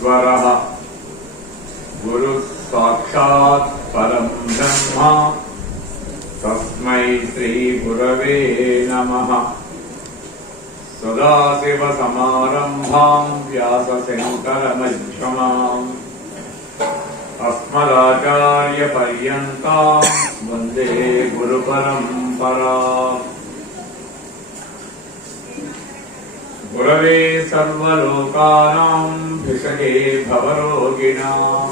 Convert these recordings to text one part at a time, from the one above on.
ఈశ్వరః గురు సాక్షాత్ పరం బ్రహ్మ తస్మై శ్రీ గురవే నమః. సదాశివ సమారంభాం వ్యాస శంకర మధ్యమాం అస్మదాచార్య పర్యంతాం వందే గురు పరంపరా. గురవే సర్వలోకానాం భిషగే భవరోగిణాం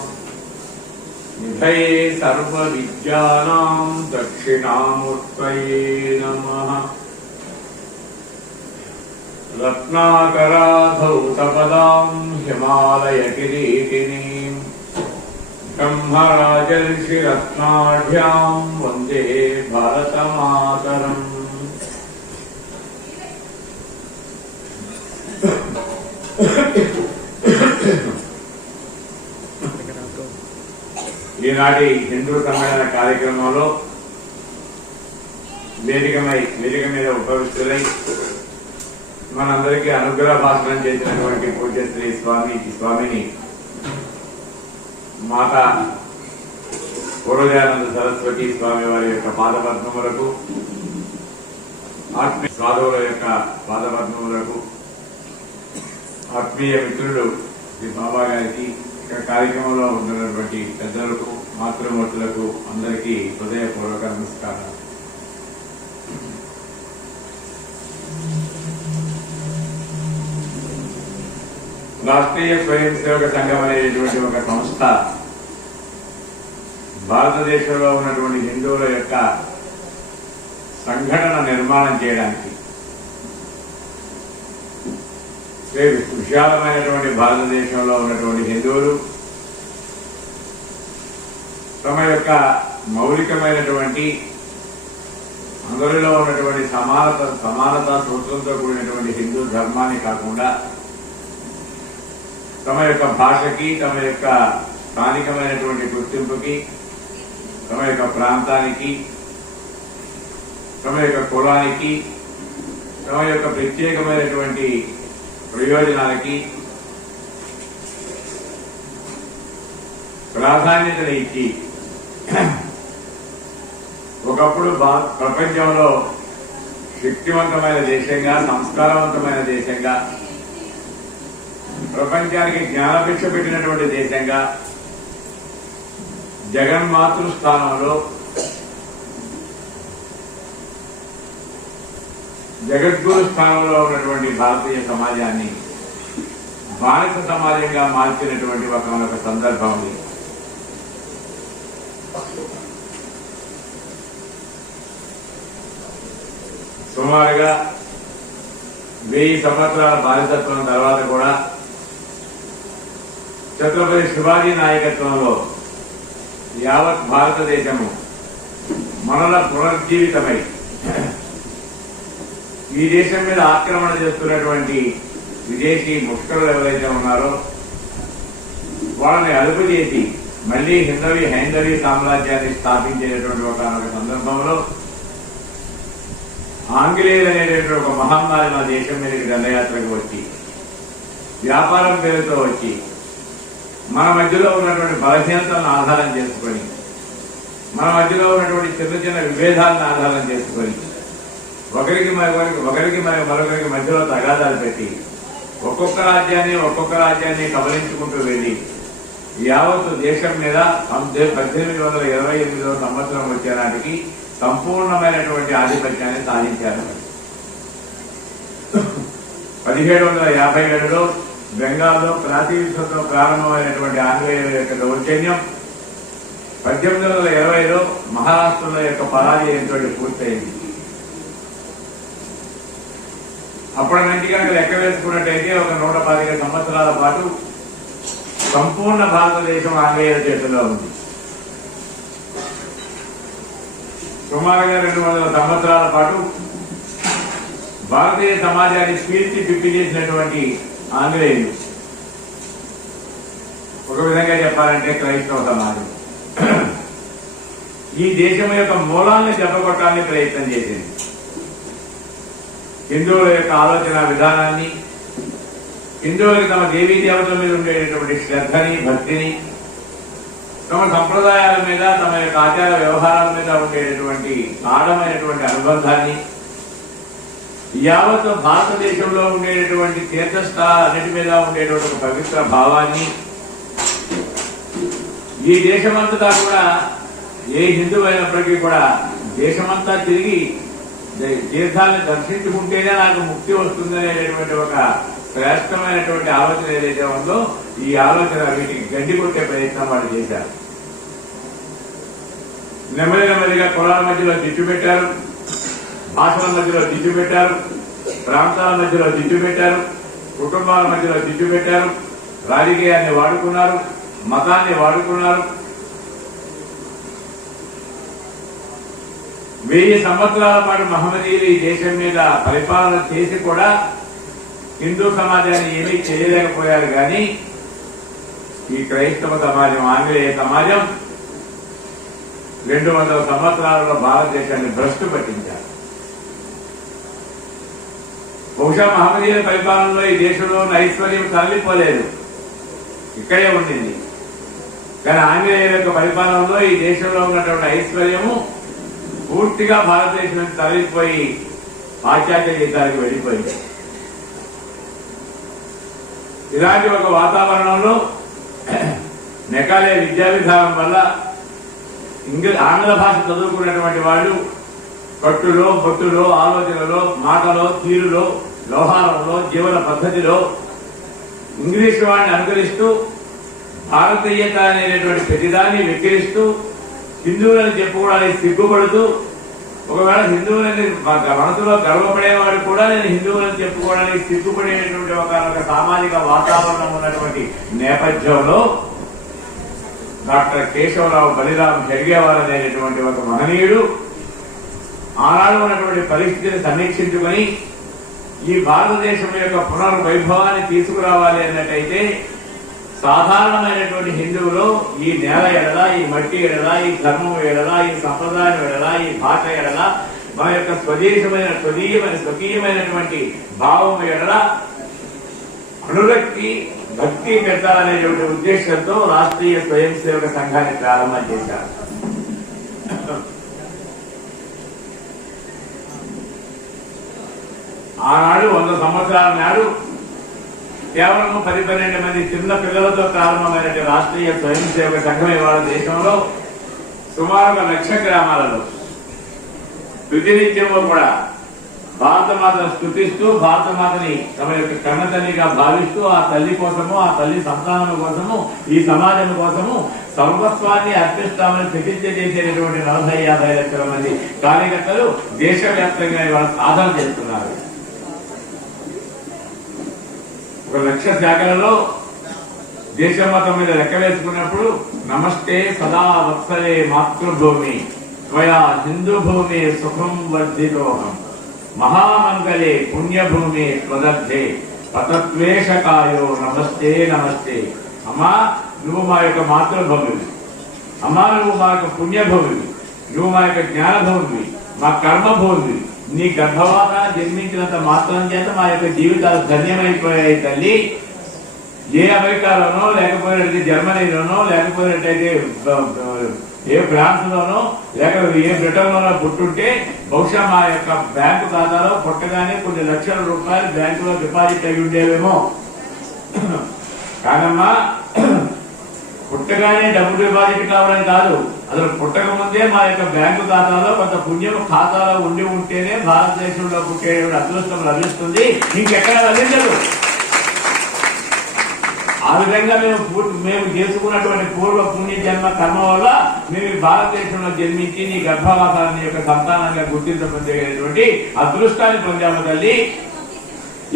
నిధయే సర్వవిద్యానాం దక్షిణామూర్తయే నమః. రత్నాకరాధౌతపదాం హిమాలయ కిరీటినీం బ్రహ్మరాజర్షిరత్నాఢ్యాం వందే భారతమాతరం. ఈనాటి హిందూ సమ్మేళన కార్యక్రమంలో వేదిక మీద ఉపవిష్టులై మనందరికీ అనుగ్రహ భాషణం చేసినటువంటి పూజ్యశ్రీ స్వామిని మాతా పూర్వజానంద సరస్వతి స్వామి వారి యొక్క పాదపద్మములకు, ఆత్మీయ సాధువుల యొక్క పాదపద్మములకు, ఆత్మీయ మిత్రులు శ్రీ బాబా గారికి, కార్యక్రమంలో ఉన్నటువంటి పెద్దలకు, మాతృమూర్తులకు అందరికీ హృదయపూర్వక నమస్కారాలు. రాష్ట్రీయ స్వయం సేవక సంఘం అనేటువంటి ఒక సంస్థ భారతదేశంలో ఉన్నటువంటి హిందువుల యొక్క సంఘటన నిర్మాణం చేయడానికి, విశాలమైనటువంటి భారతదేశంలో ఉన్నటువంటి హిందువులు తమ యొక్క మౌలికమైనటువంటి అందరిలో ఉన్నటువంటి సమానతా సూత్రంతో కూడినటువంటి హిందూ ధర్మాన్ని కాకుండా తమ యొక్క భాషకి, తమ యొక్క స్థానికమైనటువంటి గుర్తింపుకి, తమ యొక్క ప్రాంతానికి, తమ యొక్క కులానికి, తమ యొక్క ప్రత్యేకమైనటువంటి ప్రయోజనాలకి ప్రాధాన్యతను ఇచ్చి ఒకప్పుడు ప్రపంచంలో శక్తివంతమైన దేశంగా, సంస్కారవంతమైన దేశంగా, ప్రపంచానికి జ్ఞానభిక్ష పెట్టినటువంటి దేశంగా, జగన్మాతృ స్థానంలో జగద్గురు స్థానంలో ఉన్నటువంటి భారతీయ సమాజాన్ని బానిస సమాజంగా మార్చినటువంటి ఒక సందర్భం ఉంది. సుమారుగా 1000 సంవత్సరాల బానిసత్వం తర్వాత కూడా ఛత్రపతి శివాజీ నాయకత్వంలో యావత్ భారతదేశము మనల పునర్జీవితమై ఈ దేశం మీద ఆక్రమణ చేస్తున్నటువంటి విదేశీ ముష్కరులు ఎవరైతే ఉన్నారో వాళ్ళని అదుపు చేసి మళ్లీ హైందవీ సామ్రాజ్యాన్ని స్థాపించేటటువంటి ఒక సందర్భంలో ఆంగ్లేయులు అనేటువంటి ఒక మహమ్మారి మన దేశం మీదకి దండయాత్రకు వచ్చి, వ్యాపారం పేరుతో వచ్చి, మన మధ్యలో ఉన్నటువంటి బలహీనతలను ఆధారం చేసుకొని, మన మధ్యలో ఉన్నటువంటి చిన్న చిన్న విభేదాలను ఆధారం చేసుకొని ఒకరికి మరొకరికి మధ్యలో తగాదాలు పెట్టి ఒక్కొక్క రాజ్యాన్ని కబలించుకుంటూ వెళ్లి యావత్తు దేశం మీద 1828వ సంవత్సరం వచ్చే నాటికి సంపూర్ణమైనటువంటి ఆధిపత్యాన్ని సాధించారు. 1757లో బెంగాల్లో ప్రాతినిధ్యంతో ప్రారంభమైనటువంటి ఆంగ్లేయుల యొక్క దౌర్జన్యం 1820లో మహారాష్ట్రలో యొక్క పరాజయంతో పూర్తయింది. అప్పటి నుంచి కనుక లెక్క వేసుకున్నట్టయితే ఒక 125 సంవత్సరాల పాటు సంపూర్ణ భారతదేశం ఆంగ్లేయుల చేతుల్లో ఉంది. సుమారుగా 200 సంవత్సరాల పాటు భారతీయ సమాజాన్ని పీల్చి పిప్పి చేసినటువంటి ఆంగ్లేయులు ఒక విధంగా చెప్పాలంటే క్రైస్తవ సమాజం ఈ దేశం యొక్క మూలాన్ని దెబ్బకొట్టాలని ప్రయత్నం చేసింది. హిందువుల యొక్క ఆలోచన విధానాన్ని, హిందువులకి తమ దేవీ దేవతల మీద ఉండేటటువంటి శ్రద్ధని, భక్తిని, తమ సంప్రదాయాల మీద, తమ యొక్క ఆచార వ్యవహారాల మీద ఉండేటటువంటి గాఢమైనటువంటి అనుబంధాన్ని, యావత్ భారతదేశంలో ఉండేటటువంటి తీర్థస్థలాన్నిటి మీద ఉండేటువంటి ఒక పవిత్ర భావాన్ని, ఈ దేశమంతటా కూడా ఏ హిందువు అయినప్పటికీ కూడా దేశమంతా తిరిగి తీర్థాలను దర్శించుకుంటేనే నాకు ముక్తి వస్తుందనేటటువంటి ఒక శ్రేష్టమైనటువంటి ఆలోచన ఏదైతే ఉందో ఈ ఆలోచన వీటికి గడ్డి కొట్టే ప్రయత్నం వాళ్ళు చేశారు. నెమ్మదిగా కులాల మధ్యలో దిట్టు పెట్టారు, భాషల మధ్యలో దిట్టు పెట్టారు, ప్రాంతాల మధ్యలో దిట్టు పెట్టారు, కుటుంబాల మధ్యలో దిట్టు పెట్టారు, రాజకీయాన్ని వాడుకున్నారు, మతాన్ని వాడుకున్నారు. 1000 సంవత్సరాల పాటు మహమ్మదీయులు ఈ దేశం మీద పరిపాలన చేసి కూడా హిందూ సమాజాన్ని ఏమీ చేయలేకపోయారు. కానీ ఈ క్రైస్తవ సమాజం, ఆంగ్లేయ సమాజం 200 సంవత్సరాలలో భారతదేశాన్ని భ్రష్టు పట్టించారు. బహుశా మహమ్మదీయుల పరిపాలనలో ఈ దేశంలో ఐశ్వర్యం తరలిపోలేదు, ఇక్కడే ఉండింది. కానీ ఆంగ్లేయుల యొక్క పరిపాలనలో ఈ దేశంలో ఉన్నటువంటి ఐశ్వర్యము పూర్తిగా భారతదేశం నుంచి తరలిపోయి పాశ్చాత్య దేశాలకు వెళ్ళిపోయింది. ఇలాంటి ఒక వాతావరణంలో మెకాలే విద్యా విధానం వల్ల ఆంగ్ల భాష చదువుకున్నటువంటి వాళ్ళు కట్టులో, బొట్టులో, ఆలోచనలో, మాటలో, తీరులో, వ్యవహారంలో, జీవన పద్ధతిలో ఇంగ్లీష్ వాడిని అనుకరిస్తూ భారతీయత అనేటువంటి ప్రతిదాన్ని వెక్కిరిస్తూ హిందువులను చెప్పుకోవడానికి సిగ్గుపడుతూ, ఒకవేళ హిందువులని మనసులో గర్వపడేవాడు కూడా నేను హిందువులను చెప్పుకోవడానికి సిగ్గుపడేటువంటి ఒక సామాజిక వాతావరణం ఉన్నటువంటి నేపథ్యంలో డాక్టర్ కేశవరావు బలిరామ్ హెడ్గేవార్ అనేటువంటి ఒక మహనీయుడు ఆనాడు ఉన్నటువంటి పరిస్థితిని సమీక్షించుకొని ఈ భారతదేశం యొక్క పునర్వైభవాన్ని తీసుకురావాలి అన్నట్టయితే సాధారణమైనటువంటి హిందువులు ఈ నేల ఎడల, ఈ మట్టి ఎడల, ఈ ధర్మం ఎడల, ఈ సంప్రదాయం ఎడల, ఈ భాష ఎడల, మన యొక్క స్వకీయమైనటువంటి భావం ఎడల అనురక్తి, భక్తి పెట్టాలనేటువంటి ఉద్దేశంతో రాష్ట్రీయ స్వయం సేవక సంఘాన్ని ప్రారంభం చేశారు. ఆనాడు 100 సంవత్సరాల నాడు కేవలం 10-12 మంది చిన్న పిల్లలతో ప్రారంభమైన రాష్ట్రీయ స్వయం సేవక సంఘం ఇవాళ దేశంలో సుమారు 1,00,000 గ్రామాలలో ప్రతినిత్యము కూడా భారతమాతను స్తుతిస్తూ, భారతమాతని తమ యొక్క కన్నతల్లిగా భావిస్తూ ఆ తల్లి కోసము, ఆ తల్లి సంతానం కోసము, ఈ సమాజం కోసము సర్వస్వాన్ని అర్పిస్తామని ప్రతిజ్ఞ చేసేటటువంటి 40-50 లక్షల మంది కార్యకర్తలు దేశవ్యాప్తంగా ఇవాళ సాధన చేస్తున్నారు. 1,00,000 శాఖలలో దేశం మొత్తం మీద లెక్క వేసుకున్నప్పుడు నమస్తే సదా వత్సలే మాతృభూమి త్వయా హిందూ భూమి సుఖం వర్ధితోహం మహామంగళే పుణ్యభూమి త్వదర్థే పతత్వేషకాయో నమస్తే నమస్తే. అమ్మా, నువ్వు మా యొక్క మాతృభూమివి, అమ్మా నువ్వు మా యొక్క పుణ్యభూమివి, నువ్వు మా యొక్క జ్ఞానభూమివి, మా కర్మభూమివి. నీ గర్భవాత జన్మించినంత మాత్రం చేత మా యొక్క జీవితాలు ధన్యమైపోయాయి తల్లి. ఏ అమెరికాలోనో, లేకపోయినట్లయితే జర్మనీలోనో, లేకపోయినట్లయితే ఏ ఫ్రాన్స్ లోనో, లేక ఏ బ్రిటన్ లోనో పుట్టుంటే బహుశా మా యొక్క బ్యాంకు ఖాతాలో పుట్టగానే కొన్ని లక్షల రూపాయలు బ్యాంకులో డిపాజిట్ అయి ఉండేవేమో. కానమ్మా, పుట్టగానే డబ్బు డిపాజిట్ కావాలని కాదు, అసలు పుట్టక ముందే మా యొక్క బ్యాంకు ఖాతాలో కొంత పుణ్యం ఖాతాలో ఉండి ఉంటేనే భారతదేశంలో పుట్టే అదృష్టం లభిస్తుంది, ఇంకెక్కడ లభించదు. ఆ విధంగా మేము చేసుకున్నటువంటి పూర్వ పుణ్య జన్మ కర్మ వల్ల మేము భారతదేశంలో జన్మించి నీ గర్భవాసాన్ని యొక్క సంతానంగా గుర్తించబడేటువంటి అదృష్టాన్ని పొందాము తల్లి.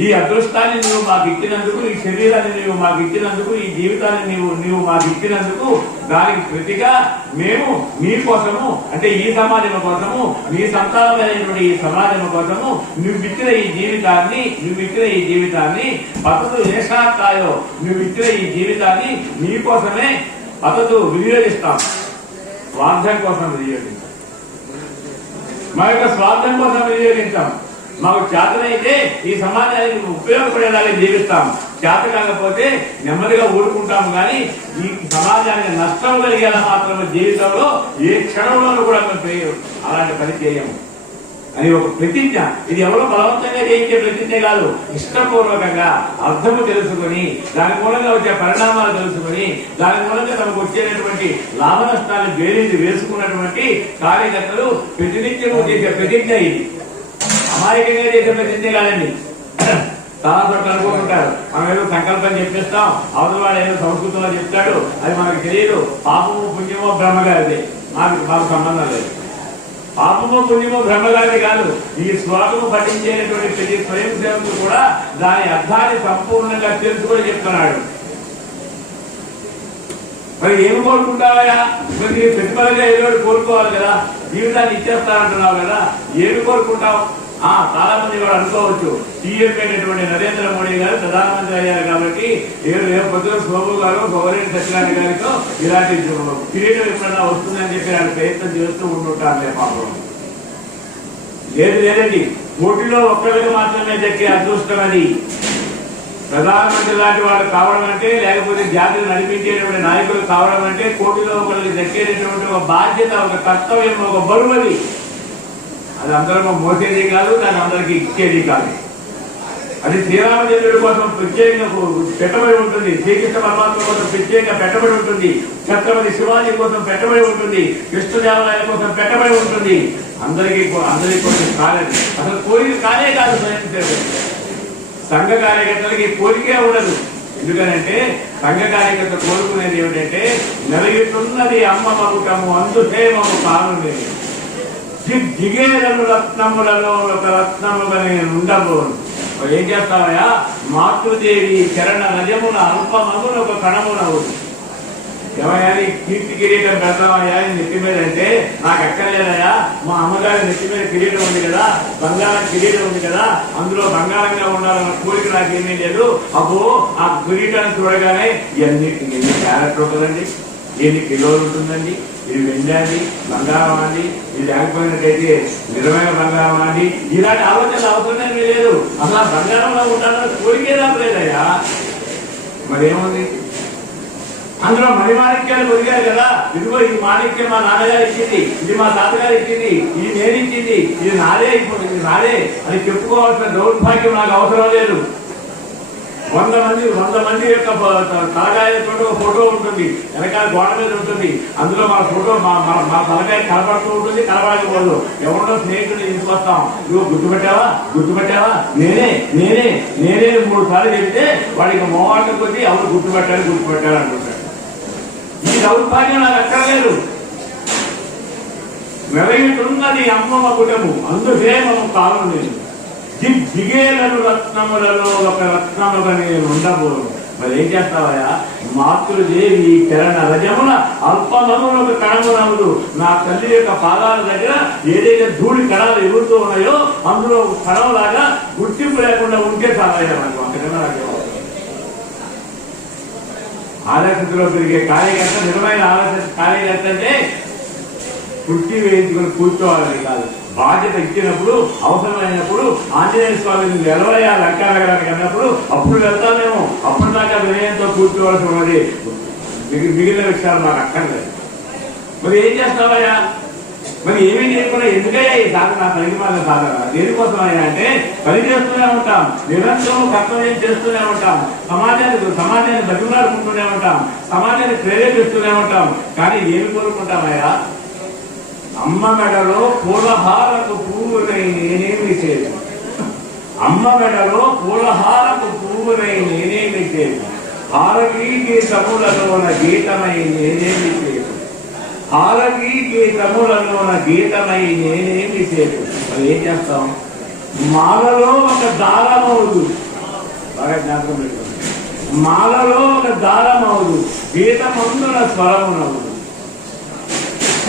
ఈ అదృష్టాన్ని నువ్వు మాకు ఇచ్చినందుకు, ఈ శరీరాన్ని నువ్వు మాకు ఇచ్చినందుకు, ఈ జీవితాన్ని నువ్వు మాకు ఇచ్చినందుకు దానికి ప్రతిగా మేము మీ కోసము, అంటే ఈ సమాజం కోసము, మీ సంతానమైనటువంటి ఈ సమాజం కోసము నువ్విచ్చిన ఈ జీవితాన్ని పతదు ఏషాకాయో, నువ్విచ్చిన ఈ జీవితాన్ని మీకోసమే పతదు వినియోగిస్తాం. స్వార్థం కోసం వినియోగించాం, మా యొక్క స్వార్థం కోసం వినియోగించాం. మాకు చేతనైతే ఈ సమాజానికి ఉపయోగపడేలాగా జీవిస్తాం, చేత కాకపోతే నెమ్మదిగా ఊరుకుంటాము. కానీ ఈ సమాజానికి నష్టం కలిగేలా మాత్రమే జీవితంలో ఏ క్షణంలోనూ కూడా మేము అలాంటి పని చేయము అని ఒక ప్రతిజ్ఞ. ఇది ఎవరో బలవంతంగా చేయించే ప్రతిజ్ఞ కాదు, ఇష్టపూర్వకంగా అర్థము తెలుసుకుని దాని మూలంగా వచ్చే పరిణామాలు తెలుసుకుని దాని మూలంగా తమకు వచ్చేటటువంటి లాభ నష్టాలను బేరీజు వేసుకున్నటువంటి కార్యకర్తలు ప్రతినిత్యము చేసే ప్రతిజ్ఞ. ఇది అమాయకంగా చేసే ప్రతిజ్ఞ కాదండి. చాలా చోట్ల అనుకుంటుంటారు, మనం ఏదో సంకల్పం చెప్పిస్తాం, అవతల వాడు ఏదో సంస్కృతంలో చెప్తాడు, అది మనకు తెలియదు. పాపము పుణ్యమో బ్రహ్మగారిది, మాకు సంబంధం లేదు. పాపమో పుణ్యమో బ్రహ్మగారిది కాదు. ఈ శ్లోకము పఠించేటటువంటి ప్రతి స్వయం సేవకుడు కూడా దాని అర్థాన్ని సంపూర్ణంగా తెలుసుకొని చెప్తున్నాడు. మరి ఏమి కోరుకుంటావా? మరి ప్రతిఫలంగా ఏదో కోరుకోవాలి కదా, జీవితాన్ని ఇచ్చేస్తానంటున్నావు కదా, ఏమి కోరుకుంటావు? చాలా మంది కూడా అనుకోవచ్చు, సీఎం అయినటువంటి నరేంద్ర మోడీ గారు ప్రధానమంత్రి అయ్యారు కాబట్టి రేపు పొద్దున శోభు గారు గౌరవ సత్యనారాయణ గారితో ఇలాంటి కిరీటం ఎప్పుడన్నా వస్తుందని చెప్పి ఆయన ప్రయత్నం చేస్తూ ఉంటుంటారు. పాపం లేదండి, పోటీలో ఒక్కరికి మాత్రమే దక్కే అదృష్టం అది. ప్రధానమంత్రి లాంటి వాడు కావడం అంటే, లేకపోతే జాతిని నడిపించేటువంటి నాయకులు కావడం అంటే పోటీలో ఒకరికి దక్కేటటువంటి ఒక బాధ్యత, ఒక కర్తవ్యం, ఒక బరువది. అది అందరూ మోసేది కాదు, దాన్ని అందరికీ ఇచ్చేది కాదు. అది శ్రీరామచంద్రుడి కోసం ప్రత్యేకంగా పెట్టబడి ఉంటుంది, శ్రీకృష్ణ పరమాత్మ కోసం ప్రత్యేకంగా పెట్టబడి ఉంటుంది, ఛత్రపతి శివాజీ కోసం పెట్టబడి ఉంటుంది, కృష్ణదేవరాయల కోసం పెట్టబడి ఉంటుంది. అందరికీ కోసం కాలేదు, అసలు కోరిక కానే కాదు. స్వయం సేవకులు సంఘ కార్యకర్తలకి కోరికే ఉండదు. ఎందుకనంటే సంఘ కార్యకర్త కోరుకునేది ఏమిటంటే, నెలగిట్టున్నది అమ్మ మగుటము అందుసేమము కాను, దిగేలను రత్నములలో ఒక రత్నముగా నేను ఉండబోను. ఏం చేస్తావయ్యా? మాతృదేవి చరణ నజమున అల్పమగున ఒక కణమునవు. ఏమయ్యా నీ కీర్తి కిరీటం పెడతామయ్యా నెత్తి మీద అంటే, నాకు ఎక్కర్లేదయ్యా, మా అమ్మగారి నెత్తి మీద కిరీటం ఉంది కదా, బంగారం కిరీటం ఉంది కదా, అందులో బంగారంగా ఉండాలన్న కోరిక నాకేమీ లేదు. అబ్బో ఆ కిరీటాన్ని చూడగానే ఎన్ని క్యారెక్టర్ ఉంటుందండి, ఎన్ని కిలోలు ఉంటుందండి, ఇది వెండి బంగారం అండి, ఇది లేకపోయినట్టయితే నిజమైన బంగారం అండి, ఇలాంటి ఆలోచనలు అవసరమే లేదు. అసలు ఆ బంగారంలో ఉండాలని కోరికే రాలేదయ్యా. మరేముంది? అందులో మణిమాణిక్యాలు కొరిగారు కదా, ఇదిగో ఈ మాణిక్యం మా నాన్నగారు ఇచ్చింది, ఇది మా తాతగారు ఇచ్చింది, ఇది నేను ఇచ్చింది, ఇది నాదే, ఇప్పుడు ఇది నాదే అని చెప్పుకోవాల్సిన దౌర్భాగ్యం నాకు అవసరం లేదు. 100 మంది యొక్క తలకాయతో ఫోటో ఉంటుంది, వెనకాల గోడ మీద ఉంటుంది, అందులో మా ఫోటో మా తలకాయ కనపడుతూ ఉంటుంది, కనపడకపోదు. ఎవరినో స్నేహితుడిని తీసుకొస్తాం, ఇదిగో గుర్తుపెట్టావా నేనే 3 సార్లు చెప్తే వాడికి మోవాటం కొద్ది ఎవరు గుర్తుపెట్టారు అంటుంటాడు. ఈ దౌర్భాగ్యం నాకు అక్కర్లేదు. వెలయుతున్నది అమ్మ మగుటము అందుసేమము కాను, నేను దిగేలను రత్నములలో ఒక రత్నముగా నేను ఉండబోను. మరి ఏం చేస్తావయ్యా? మాతృదేవి చరణ రజమున అల్పమగున ఒక కణమునములు. నా తల్లి యొక్క పాదాల దగ్గర ఏదైతే ధూళి కణాలు ఎగురుతూ ఉన్నాయో అందులో కణంలాగా గుర్తింపు లేకుండా ఉంటే చాలయ్యా నాకు. అంతకన్నా ఆదర్శంలో పెరిగే కార్యకర్త, నిజమైన ఆదర్శ కార్యకర్త అంటే కుర్చీ వేయించుకుని కూర్చోవాలని కాదు. బాధ్యత ఇచ్చినప్పుడు, అవసరమైనప్పుడు ఆంజనేయ స్వామిని నిలవయ్యా లంకా నగరానికి అన్నప్పుడు అప్పుడు వెళ్తామేమో. అప్పటిదాకా వినయంతో కూర్చోవలసి ఉన్నది. మిగిలిన విషయాలు మాకు అక్కర్లేదు. మరి ఏం చేస్తావయ్యా? మరి ఏమీ చేయకుండా ఎందుకయ్యా ఈ సాధన, పరిమాణ సాధన దేనికోసమయ్యా అంటే, పని చేస్తూనే ఉంటాం, నిరంతరం కర్తవ్యం చేస్తూనే ఉంటాం, సమాజాన్ని బతిమలాడుకుంటూనే ఉంటాం, సమాజాన్ని ప్రేరేపిస్తూనే ఉంటాం. కానీ ఏమి కోరుకుంటామయ్యా? అమ్మ మెడలో పూలహారకు పువ్వునై నేనేమి చేదు, అమ్మ మెడలో పూలహారకు పువ్వునై నేనేమి చేదు, హారకీ గీతములలోన గీతమై నేనేమి చేదు, హారకీ గీతములలోన గీతమై నేనేమి చేదు. మరి ఏం చేస్తాం? మాలలో ఒక దారమవుదు, బాగా జ్ఞాపకం పెట్టుకోండి, మాలలో ఒక దారమవుదు, గీతమందున స్వరమునవుదు.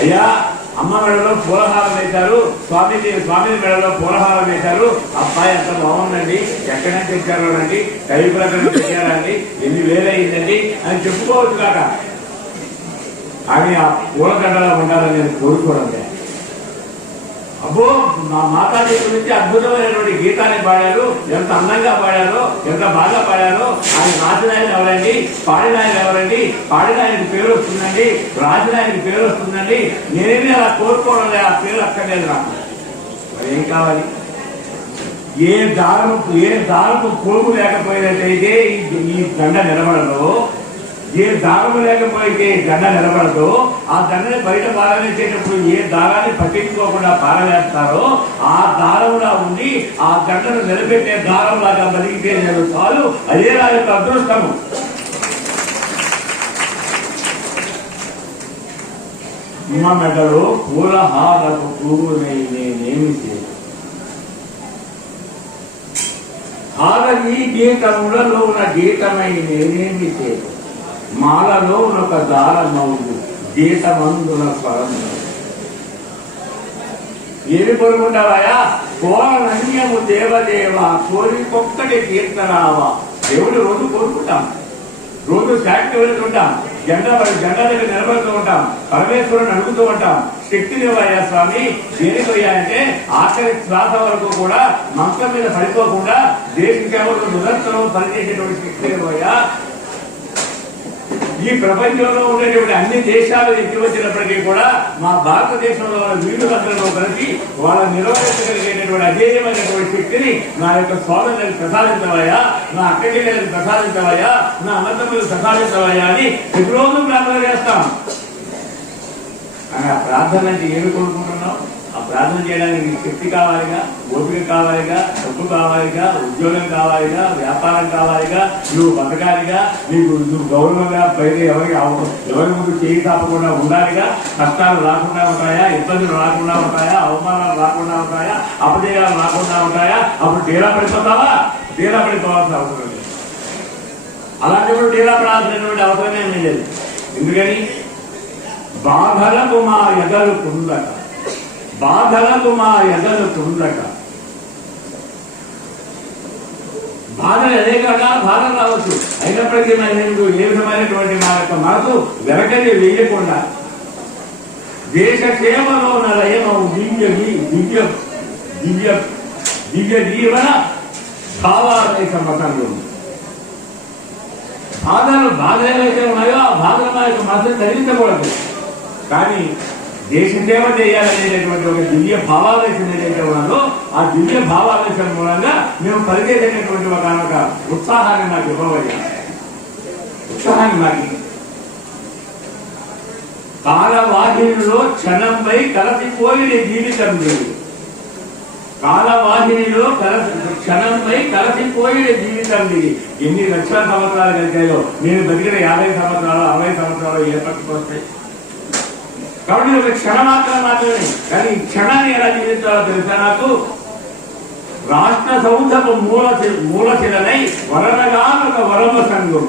అయ్యా అమ్మ మెడలో పూలహారం వేశారు, స్వామి మెడలో పూలహారం వేశారు, అబ్బాయి అంత బాగుందండి, ఎక్కడైనా తెచ్చారు అండి, దైవ ప్రకటన తెచ్చారండి, ఎన్ని వేలయ్యిందండి అని చెప్పుకోవచ్చు కాక. కానీ ఆ పూలగడ్డలో ఉండాలని నేను కోరుకోవడం. అబ్బో మా మాతాజీ గురించి అద్భుతమైనటువంటి గీతాన్ని పాడారు, ఎంత అందంగా పాడారో, ఎంత బాగా పాడారో. ఆయన రాసిన ఆయన ఎవరండి, పాడిన ఆయన ఎవరండి, పాడిన ఆయనకి పేరు వస్తుందండి, రాసిన ఆయనకి పేరు వస్తుందండి. నేనేమి అలా కోరుకోవడం లేదు, ఆ పేరు అక్కర్లేదు నాకు. మరి ఏం కావాలి? ఏ దారము పోగు లేకపోయినట్టయితే ఈ దండ నిలబడదు, ఏ దారము లేకపోతే దండ నిలబడదు. ఆ దండని బయట పారవేసేటప్పుడు ఏ దారాన్ని పట్టించుకోకుండా పారవేస్తారో ఆ దారంలా ఉండి ఆ దండను నిలబెట్టే దారం లాగా బతికితే నేను చాలు, అదే నా యొక్క అదృష్టము. మా మెడలో పూలహారపు పువ్వునై నేనేమి చేయను, హారని గీతములలో ఉన్న గీతమై నేనేమి చేయను, మాలలో ఒక దారమౌదు గీతమందున స్వరం. ఏమి కోరుకుంటావాయా? కోరనన్యము దేవదేవ కోరికొక్కటి తీర్థరావా. దేవుడు రోజు కోరుకుంటాం, రోజు శాఖకి వెళ్తుంటాం, జెండా దగ్గర నిలబడుతూ ఉంటాం, పరమేశ్వరుని అడుగుతూ ఉంటాం. శక్తినివ్వయ్యా స్వామి. దేనికయ్యా అంటే ఆఖరి శ్వాస వరకు కూడా మంచం మీద పడిపోకుండా దేశ సేవకు నిరంతరం పనిచేసేటువంటి శక్తినివ్వయ్యా. ఈ ప్రపంచంలో ఉండేటువంటి అన్ని దేశాలు ఎత్తి వచ్చినప్పటికీ కూడా మా భారతదేశంలో వీరులందరూ కలిసి వాళ్ళ నిర్వహించగలిగేటటువంటి అజేయమైనటువంటి శక్తిని నా యొక్క సోదరులకు ప్రసాదించవయ్యా, నా అక్కడికి ప్రసాదించవయ్యా, నా అనంతములకు ప్రసాదించవయ్యా అని ప్రతిరోజు ప్రార్థన చేస్తాం. ఆ ప్రార్థన అంటే ఏమి కోరుకుంటున్నాం? ఆ ప్రార్థన చేయడానికి నీకు శక్తి కావాలిగా, ఓపిక కావాలిగా, డబ్బు కావాలిగా, ఉద్యోగం కావాలిగా, వ్యాపారం కావాలిగా, నువ్వు బతకాలిగా, నువ్వు గౌరవంగా బయట ఎవరి ముందు చేయి తాపకుండా ఉండాలిగా. కష్టాలు రాకుండా ఉంటాయా, ఇబ్బందులు రాకుండా ఉంటాయా, అవమానాలు రాకుండా ఉంటాయా, అపజయాలు రాకుండా ఉంటాయా? అప్పుడు డేరా పడిపోతావా? డేరా పడిపోవాల్సిన అవసరం లేదు. అలాంటప్పుడు డేరా పడాల్సినటువంటి అవసరమే ఏమీ లేదు. ఎందుకని? బాధలకు మా ఎదలు కుందట, బాధలకు మా ఎదలు కుందట. బాధలు అదే కాక బాధలు రావచ్చు, అయినప్పటికీ మేము ఏ విధమైనటువంటి మా యొక్క మనసు వెనకని వేయకుండా దేశ క్షేమలో నలయమవు దివ్య దివ్య దివ్య దివ్య జీవన భావావేశ మతంలో బాధలు ఏవైతే ఉన్నాయో ఆ బాధలు మా యొక్క మనసును ధరించకూడదు. కానీ దేశ సేవ చేయాలనేటటువంటి ఒక దివ్య భావావేశం ఏదైతే ఉన్నదో ఆ దివ్య భావావేశం మూలంగా మేము పనిచేసేటటువంటి ఒక ఉత్సాహాన్ని నాకు ఇవ్వవయ్యా, ఉత్సాహాన్ని నాకు. కాలవాహినిలో క్షణంపై కలసిపోయిన జీవితం లేదు, కాలవాహినిలో క్షణంపై కలసిపోయిన జీవితం లేదు. ఎన్ని లక్షల సంవత్సరాలు కలిగాయో, నేను బతికిన 50 సంవత్సరాలు 60 సంవత్సరాలు ఏ పట్టుకొస్తాయి. కాబట్టి ఒక క్షణం మాత్రమే. కానీ ఈ క్షణాన్ని ఎలా జీవించాలో తెలుసా నాకు? రాష్ట్ర సౌధపు మూలశిలనై వరనగా ఒక వరమ సంఘం.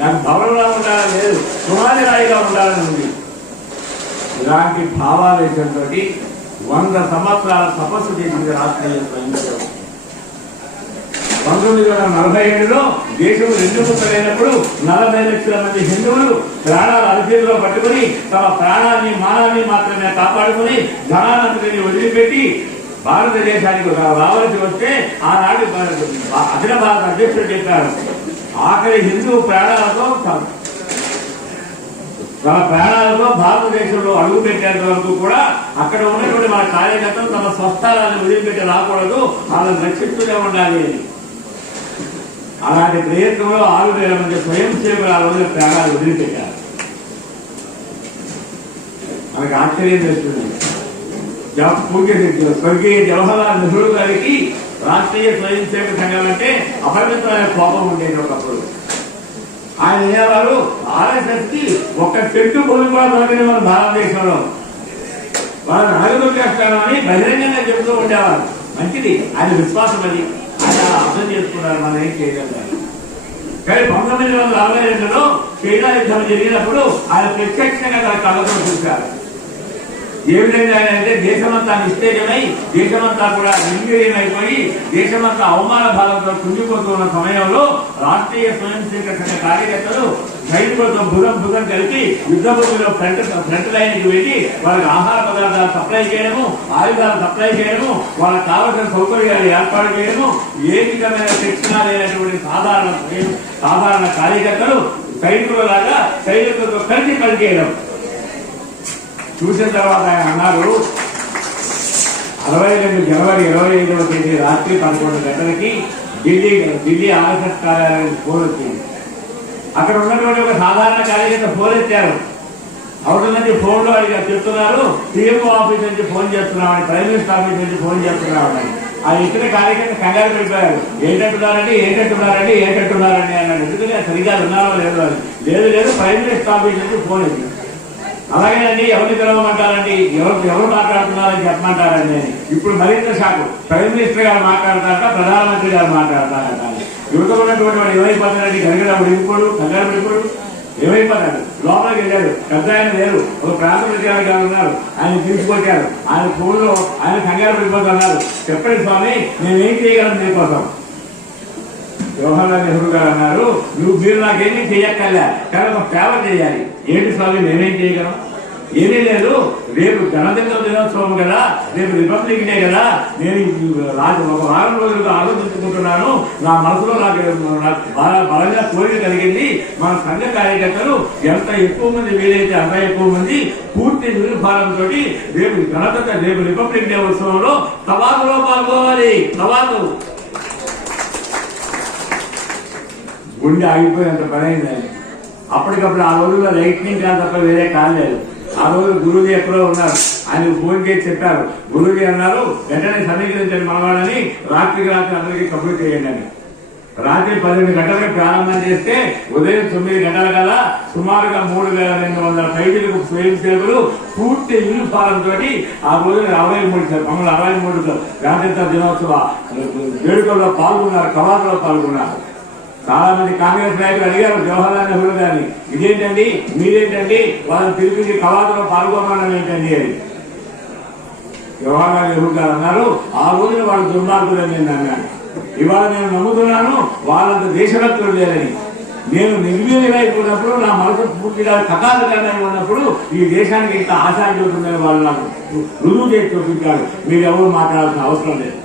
నాకు భవనంగా ఉండాలని లేదు, సుమాది రాయిగా ఉండాలని ఉంది. ఇలాంటి భావావేశంతో 100 సంవత్సరాల తపస్సు చేసింది రాష్ట్రీయ స్వయం సేవక్. 1947లో దేశం 2 ముక్కలైనప్పుడు 40 లక్షల మంది హిందువులు ప్రాణాలు అరిచేతిలో పట్టుకుని తమ ప్రాణాన్ని మానాన్ని మాత్రమే కాపాడుకుని ధనానంతటిని వదిలిపెట్టి భారతదేశానికి రావాల్సి వస్తే ఆనాడు అఖిల భారత అధ్యక్షుడు చెప్పారు, ఆఖరి హిందూ ప్రాణాలతో తమ ప్రాణాలతో భారతదేశంలో అడుగు పెట్టేంత వరకు కూడా అక్కడ ఉన్నటువంటి మన కార్యకర్తలు తమ స్వస్థలాన్ని వదిలిపెట్టి రాకూడదు, వాళ్ళని రక్షిస్తూనే ఉండాలి. అలాంటి ప్రయత్నంలో 6,000 మంది స్వయం సేవకులు ఆ రోజు ప్రాణాలు వదిలిపెట్టారు. మనకి ఆశ్చర్యం చేస్తుంది. స్వర్గీయ జవహర్లాల్ నెహ్రూ గారికి రాష్ట్రీయ స్వయం సేవక సంఘం అంటే అపరిమితమైన కోపం ఉండేది ఒకప్పుడు. ఆయన అనేవారు, RSS కి ఒక చెట్టు భూమి కూడా దొరికింది మన భారతదేశంలో, వాళ్ళని అడుగుచేస్తాను అని బహిరంగంగా చెబుతూ ఉండేవారు. మంచిది, ఆయన విశ్వాసం అది, ఆయన అర్థం చేసుకున్నారు, మనం ఏం చేయగలిగారు. కానీ 1942లో చైనా యుద్ధం జరిగినప్పుడు ఆయన ప్రత్యక్షంగా తన కళ్ళతో చూశారు. ఏ విధంగా అంటే దేశమంతా నిస్తేజమై, దేశమంతా కూడా నిర్వీర్యం అయిపోయి, దేశమంతా అవమాన భావంతో కుంగిపోతున్న సమయంలో రాష్ట్రీయ స్వయం సేవక సంఘ కార్యకర్తలు సైనికులతో భుజం కలిపి యుద్ధ భూమిలో ఫ్రంట్ లైన్కి వెళ్ళి వాళ్ళకి ఆహార పదార్థాలు సప్లై చేయడము, ఆయుధాలు సప్లై చేయడము, వాళ్ళకి కావలసిన సౌకర్యాలు ఏర్పాటు చేయడము, ఏ విధమైన శిక్షణ లేనటువంటి సాధారణ కార్యకర్తలు సైనికులలాగా సైనికులతో కలిసి పనిచేయడం చూసిన తర్వాత ఆయన అన్నారు, 62 జనవరి 25వ తేదీ రాత్రి 11 గంటలకి ఢిల్లీ ఆర్ఎస్ఎస్ కార్యాలయానికి ఫోన్ వచ్చింది. అక్కడ ఉన్నటువంటి ఒక సాధారణ కార్యకర్త ఫోన్ ఎత్తారు. అవతల నుంచి ఫోన్లో అడిగా చెప్తున్నారు, సీఎంఓ ఆఫీస్ నుంచి ఫోన్ చేస్తున్నామని, ప్రైమ్ మినిస్టర్ ఆఫీస్ నుంచి ఫోన్ చేస్తున్నామని. ఆ ఇతర కార్యకర్త కంగారు పడిపోయారు. ఏంటంటున్నారండి అన్నాడు. ఎందుకంటే సరిగ్గా ఉన్నారో లేదో అని. లేదు ప్రైమ్ మినిస్టర్ ఆఫీస్ నుంచి ఫోన్ వచ్చింది. అలాగేనండి, ఎవరిని పిలవమంటారండి, ఎవరు మాట్లాడుతున్నారని చెప్పమంటారండి అని. ఇప్పుడు మరింత షాకు, ప్రైమ్ మినిస్టర్ గారు మాట్లాడతారట, ప్రధానమంత్రి గారు మాట్లాడతారట. యువత ఉన్నటువంటి వాడు ఏమైపోతారండి, గరిగడ ఉడిపోడు, కంగారు పడిపోడు, ఏమైపోతాడు. లోపలికి వెళ్ళాడు, పెద్ద ఆయన లేరు, ఒక ప్రాంత ప్రచారం గారు ఉన్నారు, ఆయన తీసుకొచ్చారు. ఆయన ఫోన్లో ఆయన కంగారు పడిపోతున్నారు. చెప్పండి స్వామి, నేనేం చేయగలను మీకోసం. జవహర్లాల్ నెహ్రూ గారు అన్నారు, మీరు నాకేమీ చెయ్యక్కర్లే, కానీ ఒక ఫేవర్ చేయాలి. ఏంటి స్వామి, నేనేం చేయగలను? ఏమీ లేదు, రేపు గణతంత్ర దినోత్సవం కదా, రేపు రిపబ్లిక్ డే కదా, నేను ఒక వారం రోజులుగా ఆలోచించుకుంటున్నాను. నా మనసులో నాకు బలంగా కోరిక కలిగింది, మన సంఘ కార్యకర్తలు ఎంత ఎక్కువ మంది వీలైతే అంత ఎక్కువ మంది పూర్తి యూనిఫారంతో రేపు రిపబ్లిక్ డే ఉత్సవంలో తవాతులో పాల్గొవాలి. తవాతు గుండె ఆగిపోయేంత పని అయిందని. అప్పటికప్పుడు ఆ రోజుల్లో లైట్నింగ్ కాదు తప్ప వేరే కాలేదు. ఆ రోజు గురుజీ ఎక్కడో ఉన్నారు, ఆయన ఫోన్ చేసి చెప్పారు. గురుజీ అన్నారు, వెంటనే సమీకరించండి మనవాళ్ళని, రాత్రికి అందరికీ కబురు చేయండి అని. రాత్రి 12 గంటలకు ప్రారంభం చేస్తే ఉదయం 9 గంటల కల్లా సుమారుగా 3200 పైసలకు స్వయం సేవకులు పూర్తి యూనిఫారం తోటి ఆ రోజున 63 గణతంత్ర దినోత్సవ వేడుకల్లో పాల్గొన్నారు, కవాతులో పాల్గొన్నారు. చాలా మంది కాంగ్రెస్ నాయకులు అడిగారు జవహర్లాల్ నెహ్రూ గారిని, ఇదేంటండి మీరేంటండి వాళ్ళని పిలిపించి కవాతులో పాల్గొనడం ఏంటండి అని. జవహర్లాల్ నెహ్రూ గారు అన్నారు, ఆ రోజున వాళ్ళు దుర్మార్గులని నేను అన్నాను. ఇవాళ నేను నమ్ముతున్నాను వాళ్ళంత దేశభక్తులు లేదని. నేను నిర్వీర్యమైపోయినప్పుడు, నా మనసు పూర్తిగా కథాలుగానే ఉన్నప్పుడు ఈ దేశానికి ఇంత ఆశాజ్యోతుందని వాళ్ళు నాకు రుజువు చేసి చూపించారు. మీరు ఎవరు మాట్లాడాల్సిన అవసరం లేదు.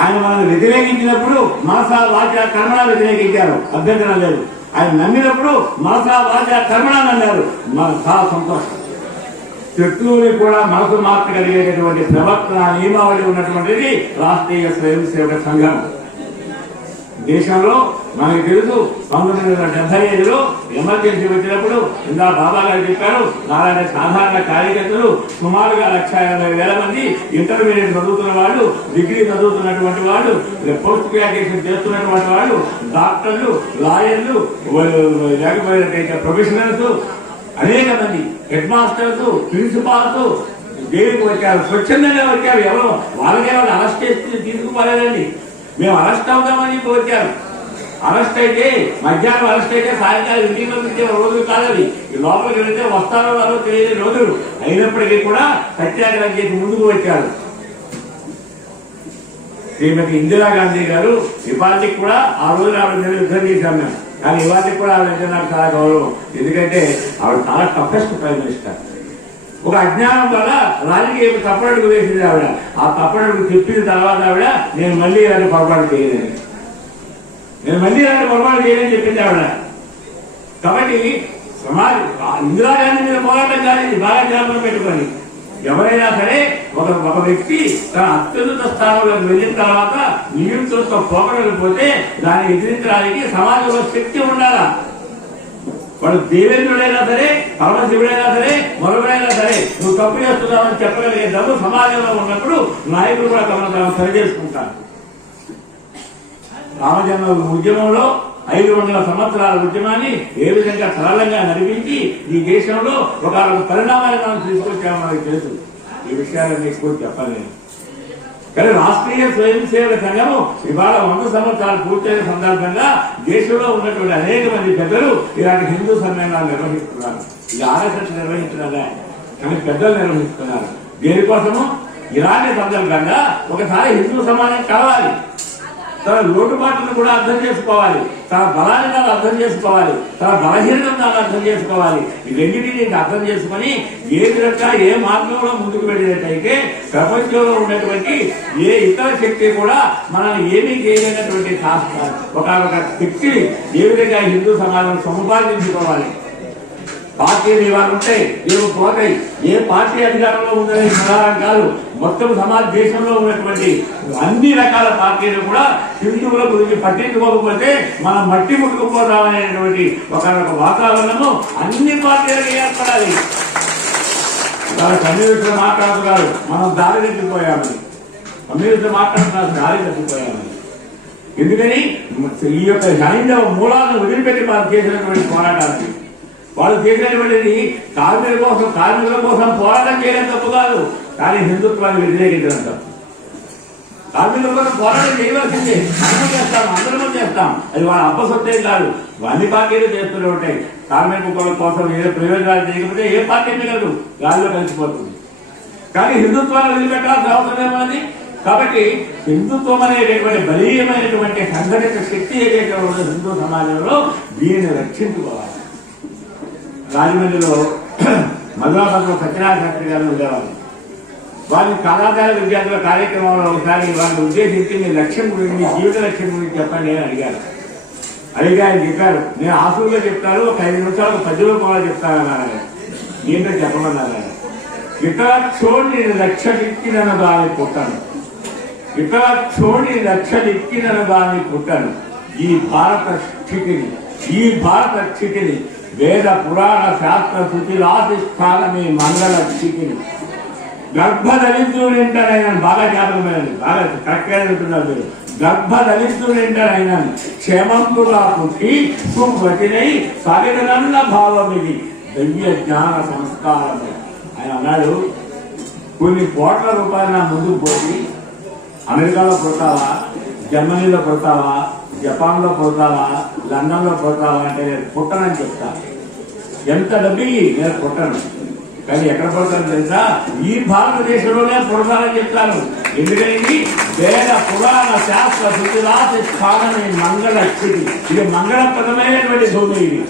ఆయన మనల్ని వ్యతిరేకించినప్పుడు మనసా వాచ కర్మణ వ్యతిరేకించారు, అభ్యంతరం లేదు. ఆయన నమ్మినప్పుడు మనసా వాచ కర్మణ నమ్మారు, మనకు చాలా సంతోషం. శత్రువుని కూడా మనసు మార్చగలిగేటటువంటి ప్రవర్తన నియమావళి ఉన్నటువంటిది రాష్ట్రీయ స్వయం సేవక సంఘం. దేశంలో మనకి తెలుసు, 1975లో ఎమర్జెన్సీ వచ్చినప్పుడు ఇందా బాబా గారు చెప్పారు, నాలాంటి సాధారణ కార్యకర్తలు సుమారుగా 1,80,000 మంది ఇంటర్మీడియట్ చదువుతున్న వాళ్ళు, డిగ్రీ చదువుతున్నటువంటి వాళ్ళు, పోస్ట్ గ్రాడ్యుయేషన్ చేస్తున్నటువంటి వాళ్ళు, డాక్టర్లు, లాయర్లు, లేకపోయినట్టయితే ప్రొఫెషనల్స్, అనేక మంది హెడ్ మాస్టర్స్, ప్రిన్సిపాల్స్ జైలుకు వచ్చారు. స్వచ్ఛందంగా వచ్చారు. ఎవరో వాళ్ళకే వాళ్ళు అరెస్ట్ చేసి తీసుకుపోలేదండి. మేము అరెస్ట్ అవుతామని వచ్చారు. అరెస్ట్ అయితే మధ్యాహ్నం అరెస్ట్ అయితే సాయంకాలం ఇంటికి పంపించే రోజులు కాదది. లోపలికి వెళితే వస్తారో వారో తెలియని రోజులు. అయినప్పటికీ కూడా సత్యాగ్రహం చేసి ముందుకు వచ్చారు. శ్రీమతి ఇందిరాగాంధీ గారు ఇవాళకి కూడా ఆ రోజు ఆవిడ మీద యుద్ధం చేశాం మేము. కానీ ఇవాళకి కూడా ఆవిడ నాకు చాలా గౌరవం. ఎందుకంటే ఆవిడ చాలా టఫెస్ట్ ప్రైమ్ మినిస్టర్. ఒక అజ్ఞానం వల్ల రాజకీయ తప్పడుగు వేసింది ఆవిడ. ఆ తప్పడుగు చెప్పిన తర్వాత ఆవిడ నేను మళ్ళీ ఇలాంటి పొరపాటు చేయలేని చెప్పింది ఆవిడ. కాబట్టి ఇందిరాగాంధీ మీద పోరాటం కానీ బాగా జ్ఞాపకం పెట్టుకొని, ఎవరైనా సరే ఒక వ్యక్తి తన అత్యున్నత స్థానంలోకి వెళ్ళిన తర్వాత నియంత్రణతో పోకడకపోతే దాన్ని ఎదిరించడానికి సమాజంలో శక్తి ఉండాలా. వాడు దేవేంద్రుడైనా సరే, పరమశివుడైనా సరే, మరొకడైనా సరే, నువ్వు తప్పు చేస్తున్నావని చెప్పగలిగే డబ్బు సమాజంలో ఉన్నప్పుడు నాయకులు కూడా తమను తాము సరి చేసుకుంటారు. రామజన్మ ఉద్యమంలో 500 సంవత్సరాల ఉద్యమాన్ని ఏ విధంగా సరళంగా నడిపించి ఈ దేశంలో ఒక పరిణామాలను మనం తీసుకొచ్చామో మనకు తెలుసు. ఈ విషయాలన్నీ ఎక్కువ చెప్పలేదు. కానీ రాష్ట్రీయ స్వయం సేవక సంఘము ఇవాళ 100 సంవత్సరాలు పూర్తయిన సందర్భంగా దేశంలో ఉన్నటువంటి అనేక మంది పెద్దలు ఇలాంటి హిందూ సమ్మేళనాలు నిర్వహిస్తున్నారు. ఇది ఆర్ఎస్ఎస్ నిర్వహించినదే కానీ పెద్దలు నిర్వహిస్తున్నారు. దేనికోసము? ఇలాంటి సందర్భంగా ఒకసారి హిందూ సమాజం కావాలి. తన లోటుపాట్లను కూడా అర్థం చేసుకోవాలి, తన బలాన్ని తాను అర్థం చేసుకోవాలి, తన బలహీనతను తాను అర్థం చేసుకోవాలి. ఈ రెండింటినీ అర్థం చేసుకుని ఏ విధంగా ఏ మార్గంలో ముందుకు వెళ్ళినట్టయితే ప్రపంచంలో ఉన్నటువంటి ఏ ఇతర శక్తి కూడా మనల్ని ఏమీ చేయలేనటువంటి ఒక శక్తిని ఏ విధంగా హిందూ సమాజం సముపార్జించుకోవాలి. పార్టీలు ఇవాళ ఉంటాయి, ఏవో పోతాయి. ఏ పార్టీ అధికారంలో ఉందని ప్రధానం కాదు. మొత్తం సమాజ దేశంలో ఉన్నటువంటి అన్ని రకాల పార్టీలు కూడా హిందువుల గురించి పట్టించుకోకపోతే మనం మట్టి ముట్టుకుపోతామనేటువంటి ఒక వాతావరణము అన్ని పార్టీలకు ఏర్పడాలి. కమ్యూనిస్టులు మాట్లాడుతున్నారు మనం దారి తప్పిపోయామని, కమ్యూనిస్టులు మాట్లాడుతున్నారు దారి తప్పిపోయామని. ఎందుకని ఈ యొక్క హైందవ మూలాలను వదిలిపెట్టి మనం చేసినటువంటి పోరాటానికి వాళ్ళు చేసినటువంటిది కార్మికుల కోసం పోరాటం చేయడం తప్పు కాదు, కానీ హిందుత్వాన్ని వ్యతిరేకించడం తప్పు. కార్మికుల కోసం పోరాటం చేయవలసిందే, అందరం చేస్తాం. అది వాళ్ళ అబ్బసొత్తే కాదు, అన్ని పార్టీలు చేస్తూనే ఉంటాయి. కార్మికుల కోసం ఏ ప్రయోజనాలు చేయకపోతే ఏ పార్టీ మిగలదు, గాలిలో కలిసిపోతుంది. కానీ హిందుత్వాన్ని వదిలిపెట్టాల్సిన అవసరం ఏమని? కాబట్టి హిందుత్వం అనేటటువంటి బలీయమైనటువంటి సంఘటిత శక్తి ఏదైతే ఉందో హిందూ సమాజంలో దీనిని రక్షించుకోవాలి. రాజమండ్రిలో మధురాబాద్లో సత్యనారాయణ శాస్త్రి గారు ఉండేవాళ్ళు. వారిని కళాకార విద్యార్థుల కార్యక్రమంలో ఒకసారి వారిని ఉద్దేశించి మీ లక్ష్యం గురించి, మీ జీవిత లక్ష్యం గురించి చెప్పండి నేను అడిగాను. అడిగి ఆయన చెప్పారు, నేను ఆసులుగా చెప్తాను, ఒక 5 నిమిషాలు 10 రూపాయలు చెప్తానన్నారు. ఏంటో చెప్పమన్నారు. ఇతర చోడి లక్షలిక్కినను దాని పుట్టాను, ఇతర చోడి లక్షలిక్కినను దాని పుట్టాను. ఈ భారత స్థితిని వేద పురాణ శాస్త్ర శుచిలాధిష్టానమే మంగళ స్థితిని గర్భదలిద్దునింటారైనాను. బాగా జ్ఞాపకమైనది, బాగా కరెక్ట్గా చెప్తున్నారు. గర్భదలిద్దునింటారైనాను క్షేమంతుగా పుట్టి సువతినై సాగినన్న భావం ఇది దైవ జ్ఞాన సంస్కారమే. ఆయన అన్నాడు, కొన్ని కోట్ల రూపాయలు నా ముందుకు పోయి అమెరికాలో పుడతావా, జర్మనీలో పుడతావా, జపాన్లో పుడతావా, లండన్లో పుడతావా అంటే నేను పుట్టనని చెప్తా. ఎంత డబ్బి నేను పుట్టను, కానీ ఎక్కడ పుడతాను తెలుసా? ఈ భారతదేశంలోనే పుడతానని చెప్తాను. ఎందుకంటే వేద పురాణ శాస్త్ర శుచిరాశి స్థానమే మంగళ స్థితి. ఇది మంగళప్రదమైనటువంటి భూమి. ఇది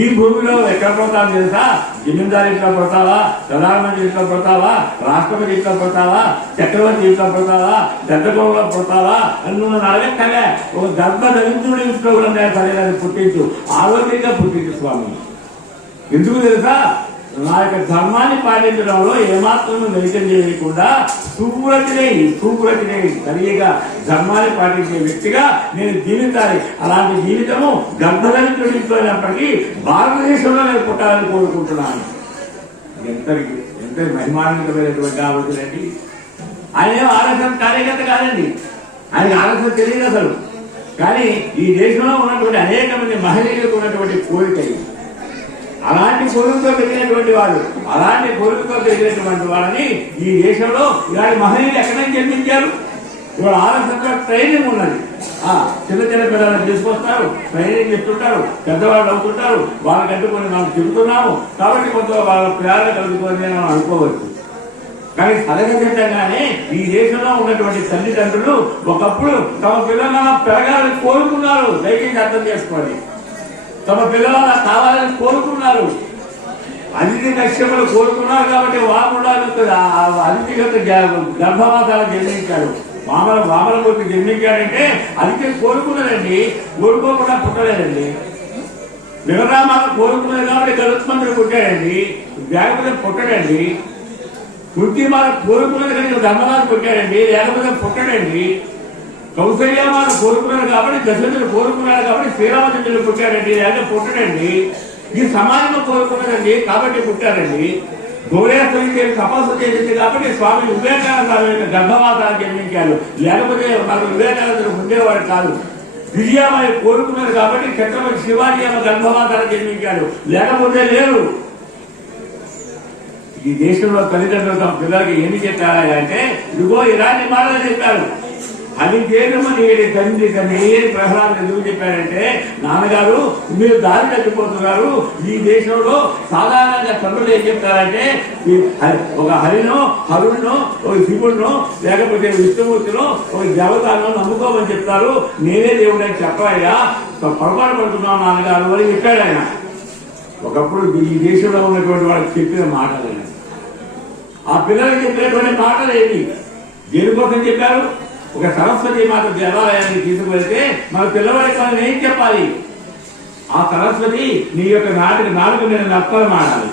ఈ భూమిలో ఎక్కడ పుడతాను తెలుసా? జమీందారు ఇంట్లో పుడతావా, ప్రధానమంత్రి ఇంట్లో పుడతావా, రాష్ట్రపతి ఇంట్లో పుడతావా, చక్రవర్తి ఇంట్లో పుడతావా, పెద్దగోవులో పుడతావా అని నువ్వు అడగక్కలే. ఒక గర్భ దరిద్రుడి ఇంట్లో కూడా నేను సరైనది పుట్టించు, ఆరోగ్యంగా పుట్టించు స్వామి. ఎందుకు తెలుసా? నా యొక్క ధర్మాన్ని పాటించడంలో ఏమాత్రం వెలితం చేయకుండా సువ్రతినే సరిగా ధర్మాన్ని పాటించే వ్యక్తిగా నేను జీవించాలి. అలాంటి జీవితము గర్భదరిద్రుడిపోయినప్పటికీ భారతదేశంలో నేను పుట్టాలని కోరుకుంటున్నాను. ఎంత మహిమాన్వితమైనటువంటి ఆలోచనండి. ఆయన ఆలోచన కార్యకర్త కాదండి, ఆయనకి ఆలోచన తెలియదు అసలు. కానీ ఈ దేశంలో ఉన్నటువంటి అనేక మంది మహిళలకు ఉన్నటువంటి కోరిక, అలాంటి కోరికతో పెరిగినటువంటి వాళ్ళని ఈ దేశంలో ఇలాంటి మహనీయులు ఎక్కడైనా జన్మించారు. ఇవాళ ఆర్ఎస్ఎస్లో ట్రైనింగ్ ఉన్నది. చిన్న పిల్లలను తీసుకొస్తారు, ట్రైనింగ్ ఇస్తుంటారు, పెద్దవాళ్ళు అవుతుంటారు. వాళ్ళకంటూ కొన్ని మనం చెబుతున్నాము కాబట్టి కొంత వాళ్ళ పిల్లలు కలుగుతుంది మనం అనుకోవచ్చు. కానీ సహజంగానే ఈ దేశంలో ఉన్నటువంటి తల్లిదండ్రులు ఒకప్పుడు తమ పిల్లలను పెరగాలని కోరుకున్నారు. దయచేసి అర్థం చేసుకోండి. తమ పిల్లలు కావాలని కోరుకున్నారు, అతిథి నక్షములు కోరుకున్నారు. కాబట్టి అతిథిగత గర్భవాసాలు జన్మించాడు. వామలమూర్తి జన్మించాడంటే అతిథి కోరుకున్నాడండి, కోరుకోకుండా పుట్టలేదండి. వివరామాలు కోరుకున్నది కాబట్టి గరుత్మంతుడు పుట్టాడండి, లేకపోతే పుట్టడండి. కృత్రిమాల కోరుకున్నది కానీ ధర్మరాజు పుట్టాడండి, లేకపోతే పుట్టడండి. కౌశల్యమాను కోరుకున్నాడు కాబట్టి దశరథుడు కోరుకున్నాడు కాబట్టి శ్రీరామచంద్రుడు పుట్టాడండి, లేకపోతే పుట్టడండి. ఈ సమాజంలో కోరుకున్నాడండి కాబట్టి పుట్టారండి. గౌరేశ్వరి తపస్సు చేసింది కాబట్టి స్వామి వివేకానంద గర్భవాసాలు జన్మించారు, లేకపోతే మన వివేకానందుడు ఉండేవాడు కాదు. విజయమాయి కోరుకున్నారు కాబట్టి ఛత్రపతి శివాజీ అమ్మ గర్భవాసాలు జన్మించాడు, లేకపోతే లేరు. ఈ దేశంలో తల్లిదండ్రులు తమ పిల్లలకి ఏమి చెప్పారా అంటే ఇదిగో ఇలాంటి మాటలు చెప్పారు. అది చేయమని తండ్రి ప్రహ్లాదు ఎందుకు చెప్పాడంటే, నాన్నగారు మీరు దారి తగ్గిపోతున్నారు. ఈ దేశంలో సాధారణంగా తండ్రులు ఏం చెప్తారంటే, ఒక హరుణ్ణో ఒక శివుడినో లేకపోతే విష్ణుమూర్తినో ఒక దేవతను నమ్ముకోమని చెప్తారు. నేనే దేవుడని చెప్పాయా, పొరపాటు పడుతున్నావు నాన్నగారు అని చెప్పాడు ఆయన. ఒకప్పుడు ఈ దేశంలో ఉన్నటువంటి వాళ్ళకి చెప్పిన మాటలు, ఆ పిల్లలకి చెప్పినటువంటి మాటలు ఏమి, దేనికోసం చెప్పారు? ఒక సరస్వతి మాత దేవాలయానికి తీసుకువెళ్తే మన పిల్లవాడికి మనం ఏం చెప్పాలి? ఆ సరస్వతి నీ యొక్క నాలుగు మీద నక్కలు మాడాలి.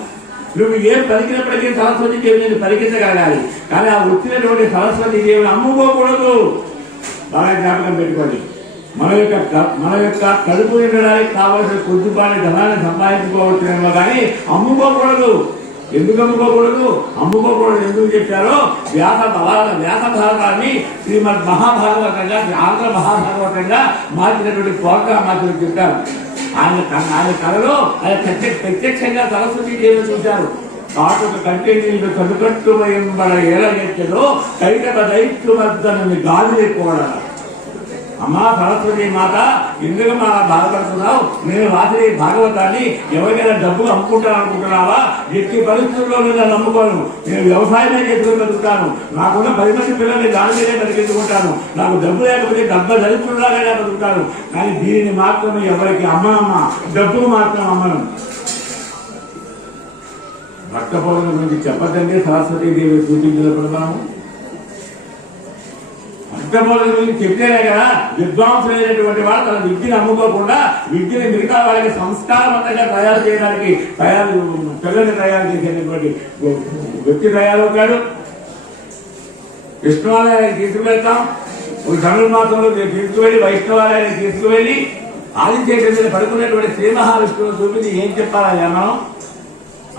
నువ్వు ఏం పలికినప్పటికీ సరస్వతి దేవి నేను పలికించగలగాలి. కానీ ఆ వచ్చినటువంటి సరస్వతి దేవిని అమ్ముకోకూడదు. బాగా జ్ఞాపకం పెట్టుకోండి. మన యొక్క కడుపు నిండడానికి కావాల్సిన కొద్దిపాటి ధనాన్ని సంపాదించుకోవచ్చునేమో కానీ అమ్ముకోకూడదు. ఎందుకు అమ్ముకోకూడదు? ఎందుకు చెప్పారో వ్యాస భారతాన్ని శ్రీమద్ మహాభాగవతంగా, ఆంధ్ర మహాభాగవతంగా మార్చినటువంటి ప్రోగ్రామాతులు చెప్పారు. ఆయన కళలో ఆయన ప్రత్యక్షంగా సరస్వతి దేవి చూశారు. కాటుక కంటే నీళ్ళు కనుకట్టు ఎంబడ ఏలగెచ్చదో కైకట దైత్య మద్దనని గాలి కూడా. అమ్మా సరస్వతి మాత, ఎందుకు మా బాధపడుతున్నావు? నేను రాత్రి భాగవతాన్ని ఎవరికైనా డబ్బులు అమ్ముకుంటాను అనుకుంటున్నావా? ఎట్టి పరిస్థితుల్లో నేను నమ్ముకోను. నేను వ్యవసాయమే చేసుకుని బతుకుతాను. నాకున్న 10 మంది పిల్లల్ని దాని మీదే బతికించుకుంటాను. నాకు డబ్బు లేకపోతే డబ్బు దరిద్రులాగానే బతుకుతాను. కానీ దీనిని మాత్రం ఎవరికి అమ్మనమ్మా, డబ్బులు మాత్రం అమ్మను. భక్త పౌరుల గురించి చెప్పదంటే సరస్వతీ దేవి సూచించినప్పుడు మనం భక్తబోధన గురించి చెప్తేనే కదా విద్వాంసులైనటువంటి వాళ్ళు తన విద్యను అమ్ముకోకుండా విద్యని మిగతా వాళ్ళకి సంస్కారవంతంగా తయారు చేయడానికి పిల్లల్ని తయారు చేసేటువంటి వ్యక్తి తయారవుతాడు. విష్ణువాలయానికి తీసుకువెళ్తాం. ఒక ధనుర్మాసంలో తీసుకువెళ్ళి వైష్ణవాలయానికి తీసుకువెళ్ళి ఆదిత్య మీద పడుకునేటువంటి శ్రీ మహావిష్ణువుని చూపించి ఏం చెప్పాలయ్యా మనం?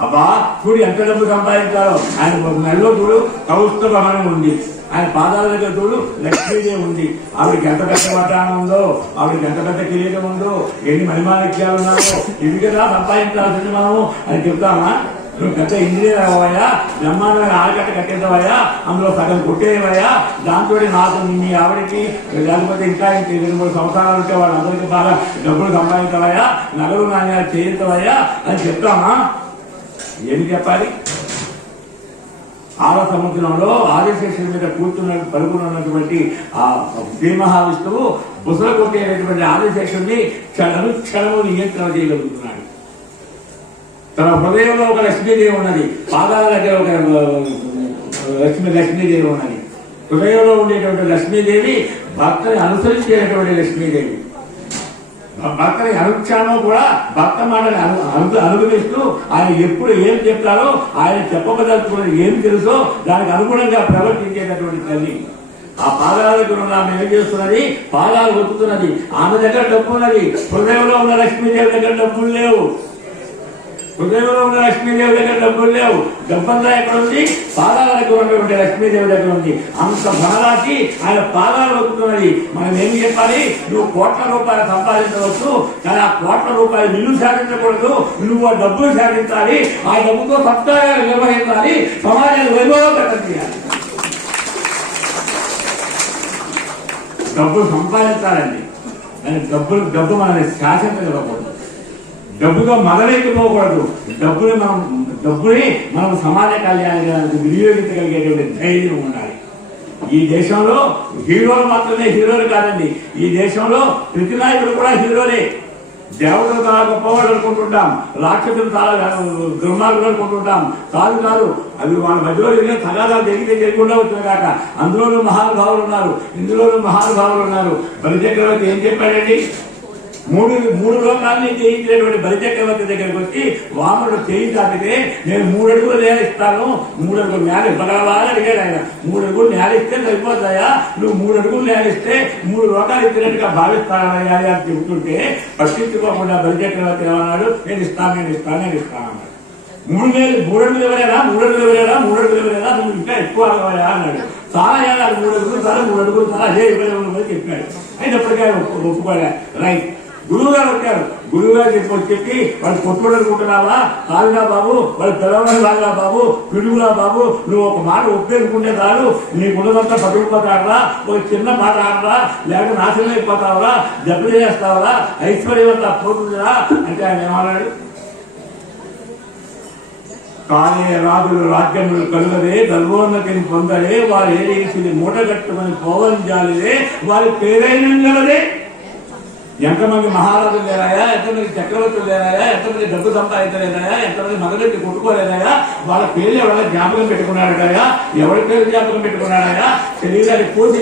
అబ్బా చూడు ఎంత డబ్బు సంపాదించాలో. ఆయన మెడలో చూడు కౌస్తుభమనం ఉంది, ఆయన పాదాల దగ్గర చూడు లక్ష్మీదేవి ఉంది. ఆవిడకి ఎంత పెద్ద వడ్డానం ఉందో, ఆవిడకి ఎంత పెద్ద కిరీటం ఉందో, ఎన్ని మహిమాలక్ష్యాలు ఉన్నాయో, ఇది కదా సంపాదించాల్సింది మనము అని చెప్తామా? నువ్వు పెద్ద ఇంజనీర్ అవ్వయా, బ్రహ్మాండమైన ఆడగట్ట కట్టేసావయ్యా, అందులో సగం కొట్టేవయ్యా, దాంతో నాకు మీ ఆవిడకి లేకపోతే ఇంకా 2-3 సంవత్సరాలు ఉంటే వాళ్ళందరికీ బాగా డబ్బులు సంపాదించవయ్యా, నగలు నాణ్యాలు చేయించవయ్యా అని చెప్తామా? ఏమి చెప్పాలి? 6వ సముద్రంలో ఆదిశేషుల మీద పలుకున్నటువంటి ఆ శ్రీ మహావిష్ణువు బుసలు కొట్టేటటువంటి ఆదిశేషుడిని క్షణము నియంత్రణ చేయగలుగుతున్నాడు. తన హృదయంలో ఒక లక్ష్మీదేవి ఉన్నది, పాదాల దగ్గర ఒక లక్ష్మీదేవి ఉన్నది. హృదయంలో ఉండేటువంటి లక్ష్మీదేవి భక్తని అనుసరించేటువంటి లక్ష్మీదేవి. భక్తని అనుక్షణం కూడా భక్త మాటని అనుభవిస్తూ ఆయన ఎప్పుడు ఏం చెప్తారో, ఆయన చెప్పబదలుచుకున్నది ఏం తెలుసో దానికి అనుగుణంగా ప్రవర్తించేటటువంటి తల్లి. ఆ పాదాల దగ్గర ఉన్న ఆమె ఏం చేస్తున్నది? పాదాలు ఒత్తుతున్నది. ఆమె దగ్గర డబ్బు ఉన్నది. హృదయంలో ఉన్న లక్ష్మీదేవి దగ్గర డబ్బులు లేవు. హృదయంలో ఉన్న లక్ష్మీదేవి దగ్గర డబ్బులు లేవు. డబ్బంతా ఎక్కడ ఉంది? పాదాల దగ్గర ఉన్నటువంటి లక్ష్మీదేవి దగ్గర ఉంది. అంత ధనరాశి ఆయన పాదాలు వస్తున్నది. మనం ఏం చెప్పాలి? నువ్వు కోట్ల రూపాయలు సంపాదించవచ్చు, కానీ ఆ కోట్ల రూపాయలు నిన్ను సాధించకూడదు. నువ్వు ఆ డబ్బులు సాధించాలి. ఆ డబ్బుతో సత్కారాలు నిర్వహించాలి. సమాజాన్ని వైభవోపేతం చేయాలి. డబ్బులు సంపాదించాలండి, కానీ డబ్బు మనల్ని శాసించగలకూడదు. డబ్బుతో మొదలెక్కిపోకూడదు. డబ్బుని మనం సమాజ కళ్యాణానికి వినియోగించగలిగేటువంటి ధైర్యం ఉండాలి. ఈ దేశంలో హీరోలు మాత్రమే హీరోలు కాదండి. ఈ దేశంలో ప్రతి నాయకుడు కూడా హీరోలే. దేవతలు చాలా గొప్పవాళ్ళు అనుకుంటుంటాం, రాక్షసులు చాలా దుర్మార్గులు అనుకుంటుంటాం. కాదు, అవి వాళ్ళ మధ్యలో తగాదాలు జరిగకుండా వచ్చిన కాక అందులోనూ మహానుభావులు ఉన్నారు, ఇందులోనూ మహానుభావులు ఉన్నారు. బలిచక్రవర్తి ఏం చెప్పాడండి? మూడు లోకాలని జయించినటువంటి బలిచక్రవర్తి దగ్గరికి వచ్చి వామనుడు చేయి దాటితే నేను 3 అడుగులు నేలిస్తాను, 3 అడుగులు నేల ఇవ్వగలవాలని అడిగాడు ఆయన. 3 అడుగులు నేలిస్తే సరిపోతాయా? నువ్వు 3 అడుగులు నేలిస్తే 3 లోకాలు ఇచ్చినట్టుగా భావిస్తానయ్యా అని చెబుతుంటే పట్టించుకోకుండా బలిచక్రవర్తి ఏమన్నాడు? నేను ఇస్తాను అన్నాడు. 3 అడుగులు ఎవరైనా నువ్వు ఇంకా ఎక్కువ అవ్వయా అన్నాడు. చాలా ఏడాది 3 అడుగులు చాలా 3 అడుగులు చాలా అదే ఇవ్వలేమని చెప్పాడు. అయినప్పటికీ ఒప్పుకోలే. రైట్, గురువు గారు వచ్చారు. గురువు గారు చెప్పి వాళ్ళు కొట్టుకుంటున్నావా కాదురా బాబు, వాళ్ళు పిల్లవాడు లాగా బాబు, పిడుగులా బాబు, నువ్వు ఒక మాట ఒప్పేసుకుంటే చాలు, నీ గుణమంతా పట్టుకుపోతాడరా, ఒక చిన్న మాట ఆడరా, లేకపోతే నాశనం అయిపోతావరా, దెబ్బలు చేస్తావరా, ఐశ్వర్యం అంతా పోతుందిరా అంటే ఆయన ఏమన్నాడు? కానీ రాజులు రాజ్యములు కలుగదే, గర్వోన్నతిని పొందలే, వారు ఏదేసి మూటగట్టుమని పోవంజాలిదే, వారి పేరైనంగలదే. ఎంతమంది మహారాజులు లేరాయా, ఎంతమంది చక్రవర్తులు లేరాయా, ఎంతమంది డబ్బు సంపాదించలేదాయా, ఎంతమంది మగలెట్టి కొట్టుకోలేదాయా, వాళ్ళ పేరు ఎవరైనా జ్ఞాపకం పెట్టుకున్నాడయా, ఎవరి పేరు జ్ఞాపకం పెట్టుకున్నాడయా? శరీరాన్ని కోసి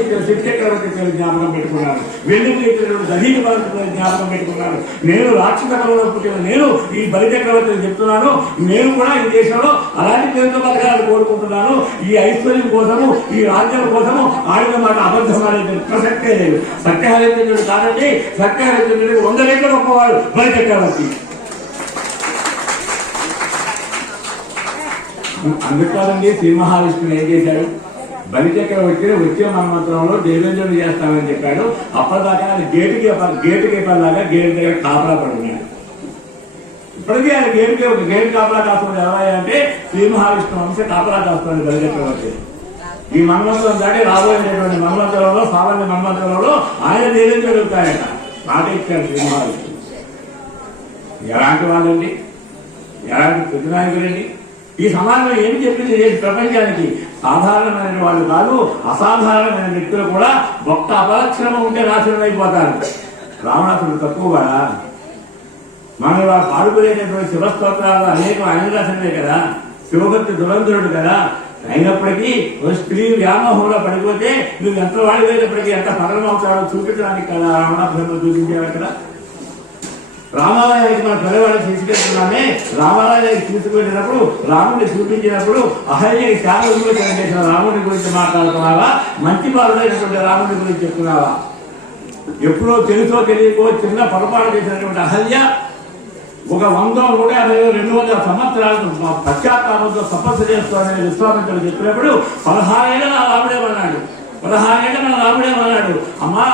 చక్రవర్తి పేరు జ్ఞాపకం పెట్టుకున్నాడు, వెన్నుకి దహీక భరత పేరు జ్ఞాపకం పెట్టుకున్నాడు. నేను రాక్షస కళలో పుట్టిన నేను ఈ బలి చక్రవర్తిని చెప్తున్నాను, నేను కూడా ఈ దేశంలో అలాంటి పేరుతో బతకాలని కోరుకుంటున్నాను. ఈ ఐశ్వర్యం కోసము, ఈ రాజ్యం కోసము ఆడిన మాట అబద్ధం అనేది ప్రసక్తే లేదు. సత్యహరిచంద్రుడు కాదండి, సత్యహరిచంద్రుడికి 100 రెట్లు గొప్పవాడు బలి చక్రవర్తి. అందుకాదండి శ్రీ మహావిష్ణువు ఏం చేశాడు? బలి చక్రవర్తి వచ్చే మన్వంతరంలో దేవేంద్రుడు చేస్తామని చెప్పాడు. అప్పటిదాకా ఆయన గేటుకి పడలాగా గేటు దగ్గర కాపలా పడున్నాడు. ఇప్పటికీ ఆయన గేటు కాపలా కాస్తుంది ఎవరయ్యా అంటే శ్రీ మహావిష్ణువు వంశ కాపలా కాస్తుంది బలి చక్రవర్తి. ఈ మన్వంతరం దాటి రాబోయేటువంటి మన్వంతరంలో, సామాన్య మన్వంతరంలో ఆయన దేవేంద్రుడు అవుతాయట. మాట ఇచ్చాడు శ్రీ మహావిష్ణువు. ఎలాంటి వాళ్ళండి, ఎలాంటి ప్రతినాయకులండి? ఈ సమాజంలో ఏమి చెప్పింది ప్రపంచానికి? సాధారణమైన వాళ్ళు కాదు, అసాధారణమైన వ్యక్తులు కూడా ఒక్క అపలక్షణం ఉంటే నాశనం అయిపోతారు. రావణాసుడు తక్కువ కూడా మనం పాడుకునేటటువంటి శివస్తోత్రాలు అనేక ఆయన రాసినవే కదా, శివభక్తి దురంధరుడు కదా. అయినప్పటికీ స్త్రీ వ్యామోహంలో పడిపోతే నువ్వు ఎంత వాడిపోయినప్పటికీ ఎంత పతనం అవుతారో చూపించడానికి కదా రావణాసురుడు చూపించాడు కదా. రామాలయానికి మన పిల్లవాడిని తీసుకెళ్తున్నామే, రామాలయానికి తీసుకెళ్ళినప్పుడు రాముడిని చూపించినప్పుడు అహల్యకి చాలా విమోచన చేసిన రాముడి గురించి మాట్లాడుతున్నావా, మంచి బాలుడైనటువంటి రాముడి గురించి చెప్తున్నావా? ఎప్పుడో తెలుసో తెలియకో చిన్న పొరపాటు చేసినటువంటి అహల్య ఒక 100, 150, 200 సంవత్సరాలు పశ్చాత్తాపంతో తపస్సు చేస్తానని విశ్వామిత్రుడు చెప్పినప్పుడు 16 ఏళ్ళ నా రాముడేమన్నాడు, 16 ఏళ్ళ నా రాముడేమన్నాడు, అమ్మా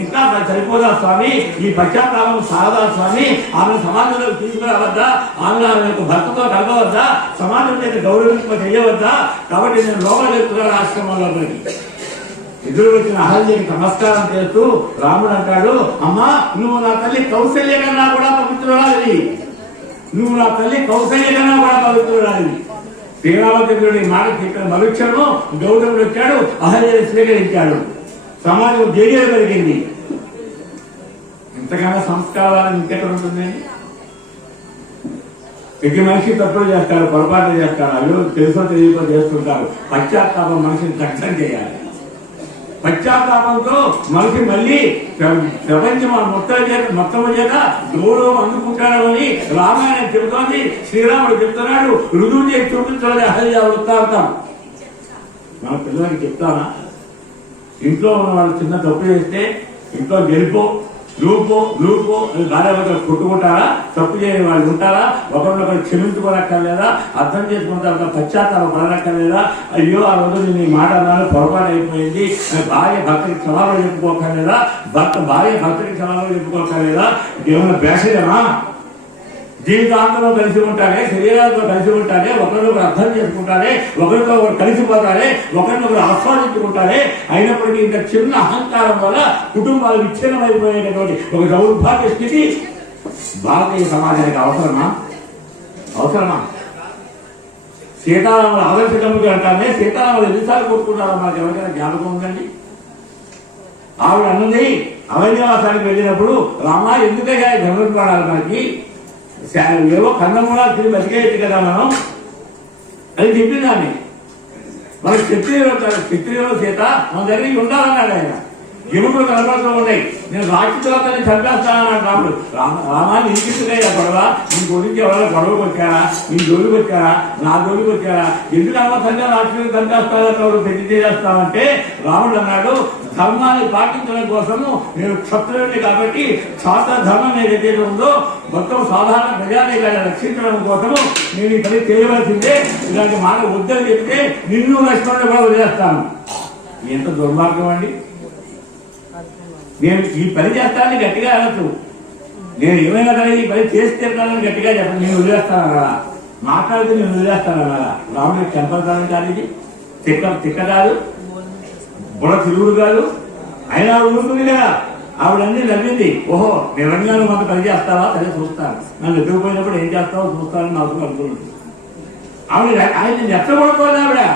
ఇంకా సరిపోదా స్వామి, ఈ పశ్చాత్తాపం సారదా స్వామి, ఆమెను సమాజంలోకి తీసుకురావద్దా, ఆమె యొక్క భర్తతో కలపవద్దా, సమాజం మీద గౌరవింప చేయవద్దా, కాబట్టి నేను లోపల చెప్తున్నాను ఆశ్రమంలో. ఎదురు వచ్చిన అహల్యకి నమస్కారం చేస్తూ రాముడు అంటాడు, అమ్మా నువ్వు నా తల్లి కౌశల్య కన్నా కూడా పవిత్రురాలివి, నువ్వు నా తల్లి కౌశల్య కన్నా కూడా పవిత్రురాలివి. శ్రీరామచంద్రుడి మాట చెప్పిన మరుక్షణం గౌతముడు వచ్చాడు, అహల్యని స్వీకరించాడు, సమాజం జేజేలు పెరిగింది. ఇంతకన్నా సంస్కారాలను ఇంకెక్కడ ఉంటుంది? ప్రతి మనిషి తప్పులు చేస్తారు, పొరపాటు చేస్తారు, అయ్యో తెలుసో తెలియకో చేస్తుంటారు. పశ్చాత్తాపం మనిషిని దగ్ధం చేయాలి. పశ్చాత్తాపంతో మనిషి మళ్ళీ ప్రపంచం మొత్తం చేత గౌరవం అందుకుంటాడని రామాయణం చెబుతోంది. శ్రీరాముడు చెప్తున్నాడు, రుజువు చేసి చూపించాలి అహల్య వృత్తాంతం. మన పిల్లలకి చెప్తానా? ఇంట్లో ఉన్న వాళ్ళు చిన్న తప్పు చేస్తే ఇంట్లో గెలుపో లూపో భార్యాభర్తలు కొట్టుకుంటారా? తప్పు చేయని వాళ్ళు ఉంటారా? ఒకరినొకరు క్షమించుకోనక్కర్లేదా? అర్థం చేసుకుంటారా? పశ్చాత్తాపం పడనక్కర్లేదా? అయ్యో ఆ రోజు నీ మాట అన్నాను, పొరపాటు అయిపోయింది, భార్య భర్తకి క్షమాపణ చెప్పుకోకర్లేదా? భార్య భర్తకి క్షమాపణ చెప్పుకోకర్లేదా? ఏమైనా భేషజమా? జీవితాంతంలో కలిసి ఉంటారే, శరీరాలతో కలిసి ఉంటారే, ఒకరినొకరు అర్థం చేసుకుంటారే, ఒకరితో ఒకరు కలిసిపోతారే, ఒకరినొకరు ఆస్వాదించుకుంటారే. అయినప్పటికీ ఇంత చిన్న అహంకారం వల్ల కుటుంబాలు విచ్ఛిన్నమైపోయేటటువంటి ఒక దౌర్భాగ్య స్థితి భారతీయ సమాజానికి అవసరమా? సీతారాముల ఆదర్శకముగా అంటానే, సీతారాములు ఎన్నిసార్లు కొట్టుకున్నారో మనకు ఎవరికైనా జ్ఞాపకం ఉందండి? ఆవిడ అన్నది అరణ్యవాసానికి వెళ్ళినప్పుడు, రామా ఎందుకయ్యా ధనులు పడాలి, మనకి ఏవో కన్నమూలాలు తిరిగి బతికేయచ్చు కదా మనం అని చెప్పిందాన్ని. మనకి క్షత్రియులు సీత మన దగ్గరికి ఉండాలన్నాడు ఆయన. ఎముకలు కనపడుతూ ఉన్నాయి, నేను రాక్షసులని చంపేస్తానన్నాడు రాముడు. రామా నీకెందుకయ్యా గొడవ? నీ గురించి ఎవరైనా గొడవకు వచ్చారా? నీ జోలికి వచ్చారా? నా జోలికి వచ్చారా? ఎందుకు అనవసరంగా రాక్షసులు చంపేస్తానన్నాడు, పెళ్లి చేస్తామంటే రాముడు అన్నాడు, ధర్మాన్ని పాటించడం కోసము నేను క్షత్రుడిని కాబట్టి క్షాత్ర ధర్మం ఏదైతే ఉందో మొత్తం సాధారణ ప్రజానీకాన్ని రక్షించడం కోసము నేను ఈ పని చేయవలసిందే. ఇలాంటి మాట వద్దని చెప్తే నిన్ను లక్ష్మణుడు కూడా వదిలేస్తాను. ఎంత దుర్మార్గం అండి! నేను ఈ పని చేస్తానని గట్టిగా అనొచ్చు, నేను ఏమైనా కానీ ఈ పని చేసి తీరుతానని గట్టిగా చెప్పండి, నేను వదిలేస్తాను అలా మాట్లాడితే నేను వదిలేస్తాను అలా. రాముడికి చెంపడతాను కాదు, ఇది తిక్క కాదు, బుడ తిరుగుడు కాదు. అయినా ఊరుకుంది కదా, ఆవిడన్నీ నవ్వింది. ఓహో నిరంగాను మనకు పని చేస్తావా, సరే చూస్తాను, నన్ను ఎదుగుపోయినప్పుడు ఏం చేస్తావో చూస్తానని నాకు అనుకున్నాను. ఆవిడ ఆయన రెచ్చగొడుతోంది,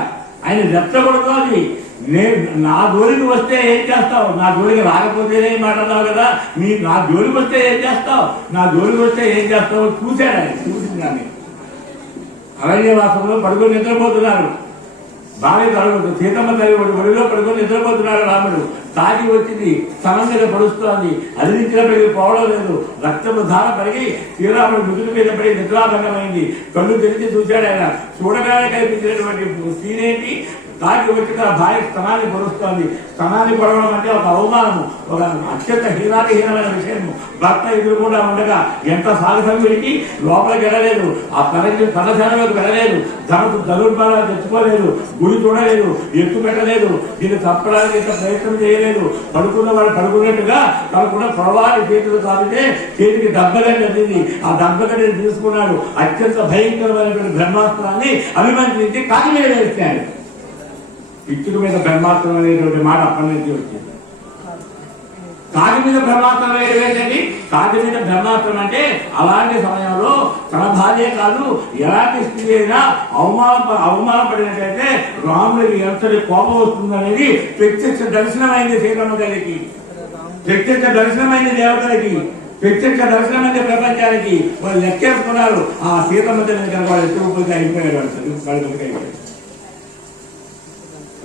ఆయన రెచ్చగొడుతోంది. నేను నా జోలికి వస్తే ఏం చేస్తావు, నా జోలికి రాకపోతేనే మాట్లాడతావు కదా, నా జోలికి వస్తే ఏం చేస్తావు, నా జోలికి వస్తే ఏం చేస్తావు చూశాడు ఆయన. చూసింది కానీ అరణ్యవాసంలో పడుకొని నిద్రపోతున్నారు. బావి కడుగుతూ సీతమ్మ తల్లి ఒడిలో పడుకొని నిద్రపోతున్నాడు రాముడు. తాగి వచ్చింది, స్థలం మీద పడుస్తోంది, అదిరించినప్పటికీ పోవడం లేదు. రక్తము ధార పెరిగి శ్రీరాముడు ముదురు మీద పడి నిద్రాభంగమైంది. కళ్ళు తెరిచి చూశాడు ఆయన. చూడగానే కనిపించినటువంటి సీన్ ఏంటి, తాగి వచ్చిన భార్య స్థనాన్ని పొరుస్తోంది. స్థనాన్ని పొడవడం అంటే ఒక అవమానము, ఒక అత్యంత హీనాతిహీనమైన విషయము. భర్త ఎదురుకుండా ఉండగా ఎంత సాగసం విడికి లోపలికి వెళ్ళలేదు, ఆ తనశాలలోకి వెళ్ళలేదు, ధనుర్బాణాలు తెచ్చుకోలేదు, గుడి చూడలేదు, ఎత్తు పెట్టలేదు, దీన్ని చంపడానికి ఇంత ప్రయత్నం చేయలేదు. పడుకున్న వాడు పడుకున్నట్టుగా తనకున్న పొడవారి చేతులు కాపితే చేతికి దెబ్బగా జరిగింది. ఆ దెబ్బగా తీసుకున్నాడు. అత్యంత భయంకరమైనటువంటి బ్రహ్మాస్త్రాన్ని అభిమంత్రించి కాకి మీద వేస్తాడు. పిచ్చుడు మీద బ్రహ్మాస్త్రం అనేటువంటి మాట అప్పటి నుంచి వచ్చింది. కాకి మీద బ్రహ్మాస్త్రం ఏంటండి, కాకి మీద బ్రహ్మాస్త్రం అంటే అలాంటి సమయంలో తన భార్య కాదు ఎలాంటి స్త్రీ అయినా అవమానపడినట్లయితే రాముడికి ఎంతటి కోపం వస్తుందనేది ప్రత్యక్ష దర్శనమైంది సీతమ్మ తల్లికి, ప్రత్యక్ష దర్శనమైంది దేవతలకి, ప్రత్యక్ష దర్శనమైంది ప్రపంచానికి. వాళ్ళు లెక్కేసుకున్నారు. ఆ సీతమ్మ తల్లిని కనుక వాళ్ళు ఎత్తుకుపోతే అయిపోయారు, అయిపోయారు.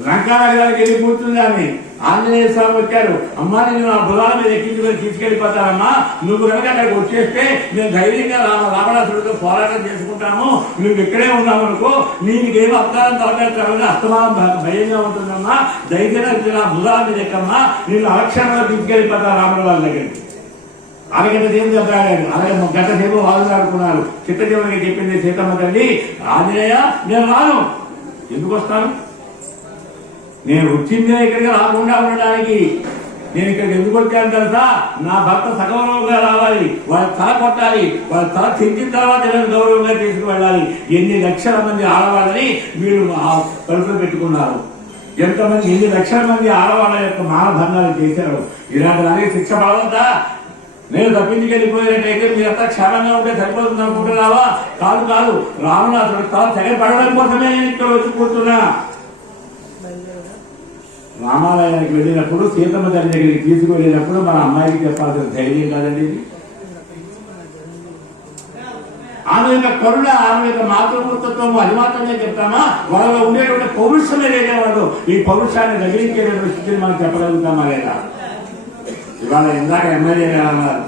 లంకానగరానికి వెళ్ళి కూర్చుందాన్ని ఆంజనేయ స్వామి వచ్చారు. అమ్మా నేను ఆ బుధాల మీద ఎక్కించుకొని తీసుకెళ్లిపోతానమ్మా, నువ్వు కనుక అక్కడికి వచ్చేస్తే మేము ధైర్యంగా రావణాసుడితో పోరాటం చేసుకుంటాము, నువ్వు ఇక్కడే ఉన్నావు అనుకో, నీకేం అప్తారం తలపెట్టాలని అస్తమానం భయంగా ఉంటుందమ్మా, ధైర్యంగా నా బుధాల మీద ఎక్కమ్మా, నేను అలక్షణంగా తీసుకెళ్లిపోతాను రాముడు వాళ్ళ దగ్గరికి. అరగంట సేపు చెప్పాడు, గంట సేపు వాళ్ళు ఆడుకున్నారు. చిత్తజీవునికి చెప్పింది సీతమ్మ తల్లి, ఆంజనేయ నేను రాను. ఎందుకు వస్తాను, నేను వచ్చిందే ఇక్కడికి రాకుండా ఉండడానికి. నేను ఇక్కడికి ఎందుకు వచ్చాను తెలుసా, నా భర్త సగౌరవంగా రావాలి, వాళ్ళ తల కొట్టాలి, వాళ్ళ తల తెంచిన తర్వాత నేను గౌరవంగా తీసుకువెళ్ళాలి. ఎన్ని లక్షల మంది ఆడవాళ్ళని వీళ్ళు కలుపులు పెట్టుకున్నారు, ఎంతమంది ఎన్ని లక్షల మంది ఆడవాళ్ళ యొక్క మానభంగాలు చేశారు. ఇలాంటి దానికి శిక్ష పడవద్దా? నేను తప్పించుకెళ్ళిపోయినట్టయితే మీరంతా క్షేమంగా ఉంటే సరిపోతుంది అనుకుంటున్నావా? కాదు కాదు, రావణాసుడు తల తెగపడడం కోసమే నేను ఇక్కడ వచ్చి కూర్చున్నా. రామాలయానికి వెళ్ళినప్పుడు సీతమ్మ తల్లి దగ్గరికి తీసుకువెళ్ళినప్పుడు మన అమ్మాయికి చెప్పాల్సిన ధైర్యం కాదండి ఇది. ఆమె యొక్క కరుణ, ఆమె యొక్క మాతృమూర్తత్వము అది మాత్రమే చెప్తామా? వాళ్ళలో ఉండేటువంటి పౌరుషమే లేదేవాడు. ఈ పౌరుషాన్ని రగిలించేటువంటి స్థితిని మనం చెప్పగలుగుతామా లేదా? ఇవాళ ఇందాక ఎమ్మెల్యే అన్నారు,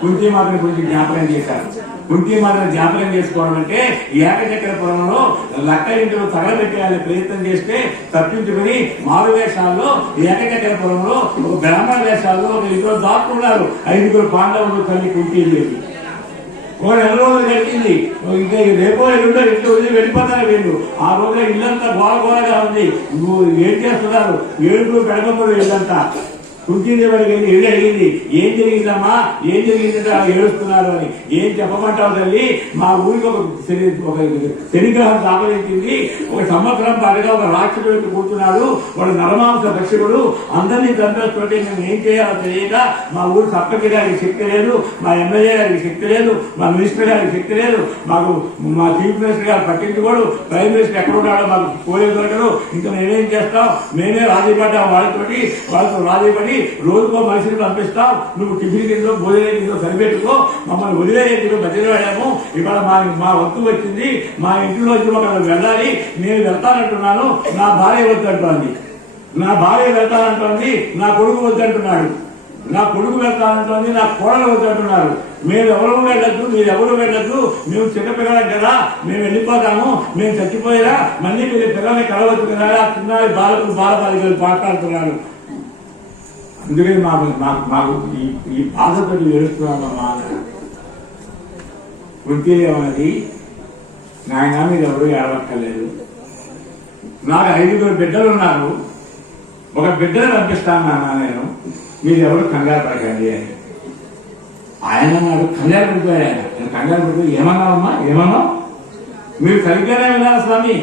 కుంతి మాత్రం గురించి జ్ఞాపకం చేశారు. కుంతి మాత్రం జ్ఞాపకం చేసుకోవడం అంటే ఏకచక్రపురంలో లక్క ఇంటిలో తగలబెట్టాలని ప్రయత్నం చేస్తే తప్పించుకుని మారు వేషాల్లో ఏకచక్రపురంలో ఒక బ్రాహ్మణ వేషాల్లో ఒక ఇద్దరు దాక్కున్నారు. 5 పాండవులు తల్లి కుంతి లేదు. ఒక నెల రోజులు గడిచింది. ఇంకా రేపో ఎల్లుండో ఇంట్లో వదిలి వెళ్ళిపోతారు వీళ్ళు. ఆ రోజున ఇల్లంతా గోలగోలగా ఉంది. నువ్వు ఏం చేస్తున్నారు? ఏడుగురు పెడగప్పుడు ఇల్లంతా. కుంతిదేవుడికి వెళ్ళి ఏడు అడిగింది, ఏం జరిగిందమ్మా, ఏం జరిగిందంటే ఏడుస్తున్నారు అని. ఏం చెప్పమంటావు తల్లి, మా ఊరికి ఒక శనిగ్రహం సాపరించింది. 1 సంవత్సరం పాటుగా ఒక రాక్షసుడికి కూర్చున్నాడు, వాడు నరమాంస భక్షకుడు, అందరినీ చంపేస్తుంటే మేము ఏం చేయాలో తెలియక మా ఊరు సర్పంచ్ గారికి శక్తి లేదు, మా ఎమ్మెల్యే గారికి శక్తి లేదు, మా మినిస్టర్ గారికి శక్తి లేదు, మాకు మా చీఫ్ మినిస్టర్ గారు పట్టించుకోడు, ప్రైమ్ మినిస్టర్ ఎక్కడ ఉన్నాడో మాకు పోలే దొరకడు. ఇంకా మేమేం చేస్తాం? మేమే రాజీ పడ్డాం వాళ్ళతో రాజీ పడి రోజుకో మనిషిని పంపిస్తాం, నువ్వు టిఫిన్ కిందో భోజనం కిందో సరిపెట్టుకో, మమ్మల్ని వదిలేందుకు బతిలాడాము. ఇవాళ మా వంతు వచ్చింది, మా ఇంట్లో వచ్చి ఒకరు వెళ్ళాలి, నేను వెళ్తానంటున్నాను, నా భార్య వద్దంటోంది, నా భార్య వెళ్తానంటోంది, నా కొడుకు వద్దంటున్నాడు, నా కొడుకు వెళ్తానంటోంది, నా కోడలు వద్దంటున్నారు. మేము ఎవరు వెళ్ళద్దు, మీరు ఎవరు వెళ్ళద్దు, మేము చిన్నపిల్లలం కదా, మేము వెళ్ళిపోతాము, మేము చచ్చిపోయినా మళ్ళీ మీరు పిల్లల్ని కలవచ్చు కదా, చిన్న బాలకులు బాలబాలికలు మాట్లాడుతున్నారు. అందుకని మాకు ఈ బాధతో ఏడుస్తున్నామమ్మా. కుంతి ఏమన్నది, నాయన మీరు ఎవరు ఏడవక్కర్లేదు, నాకు 5 బిడ్డలు ఉన్నారు, ఒక బిడ్డను పంపిస్తాను నాన్న నేను, మీరు ఎవరు కంగారు పడకండి అని. ఆయన నాడు కంగారు పడిపోయారు. ఆయన కంగారు పడిపోయి ఏమన్నావమ్మా ఏమన్నావు? మీరు సరిగ్గానే విన్నారు స్వామి,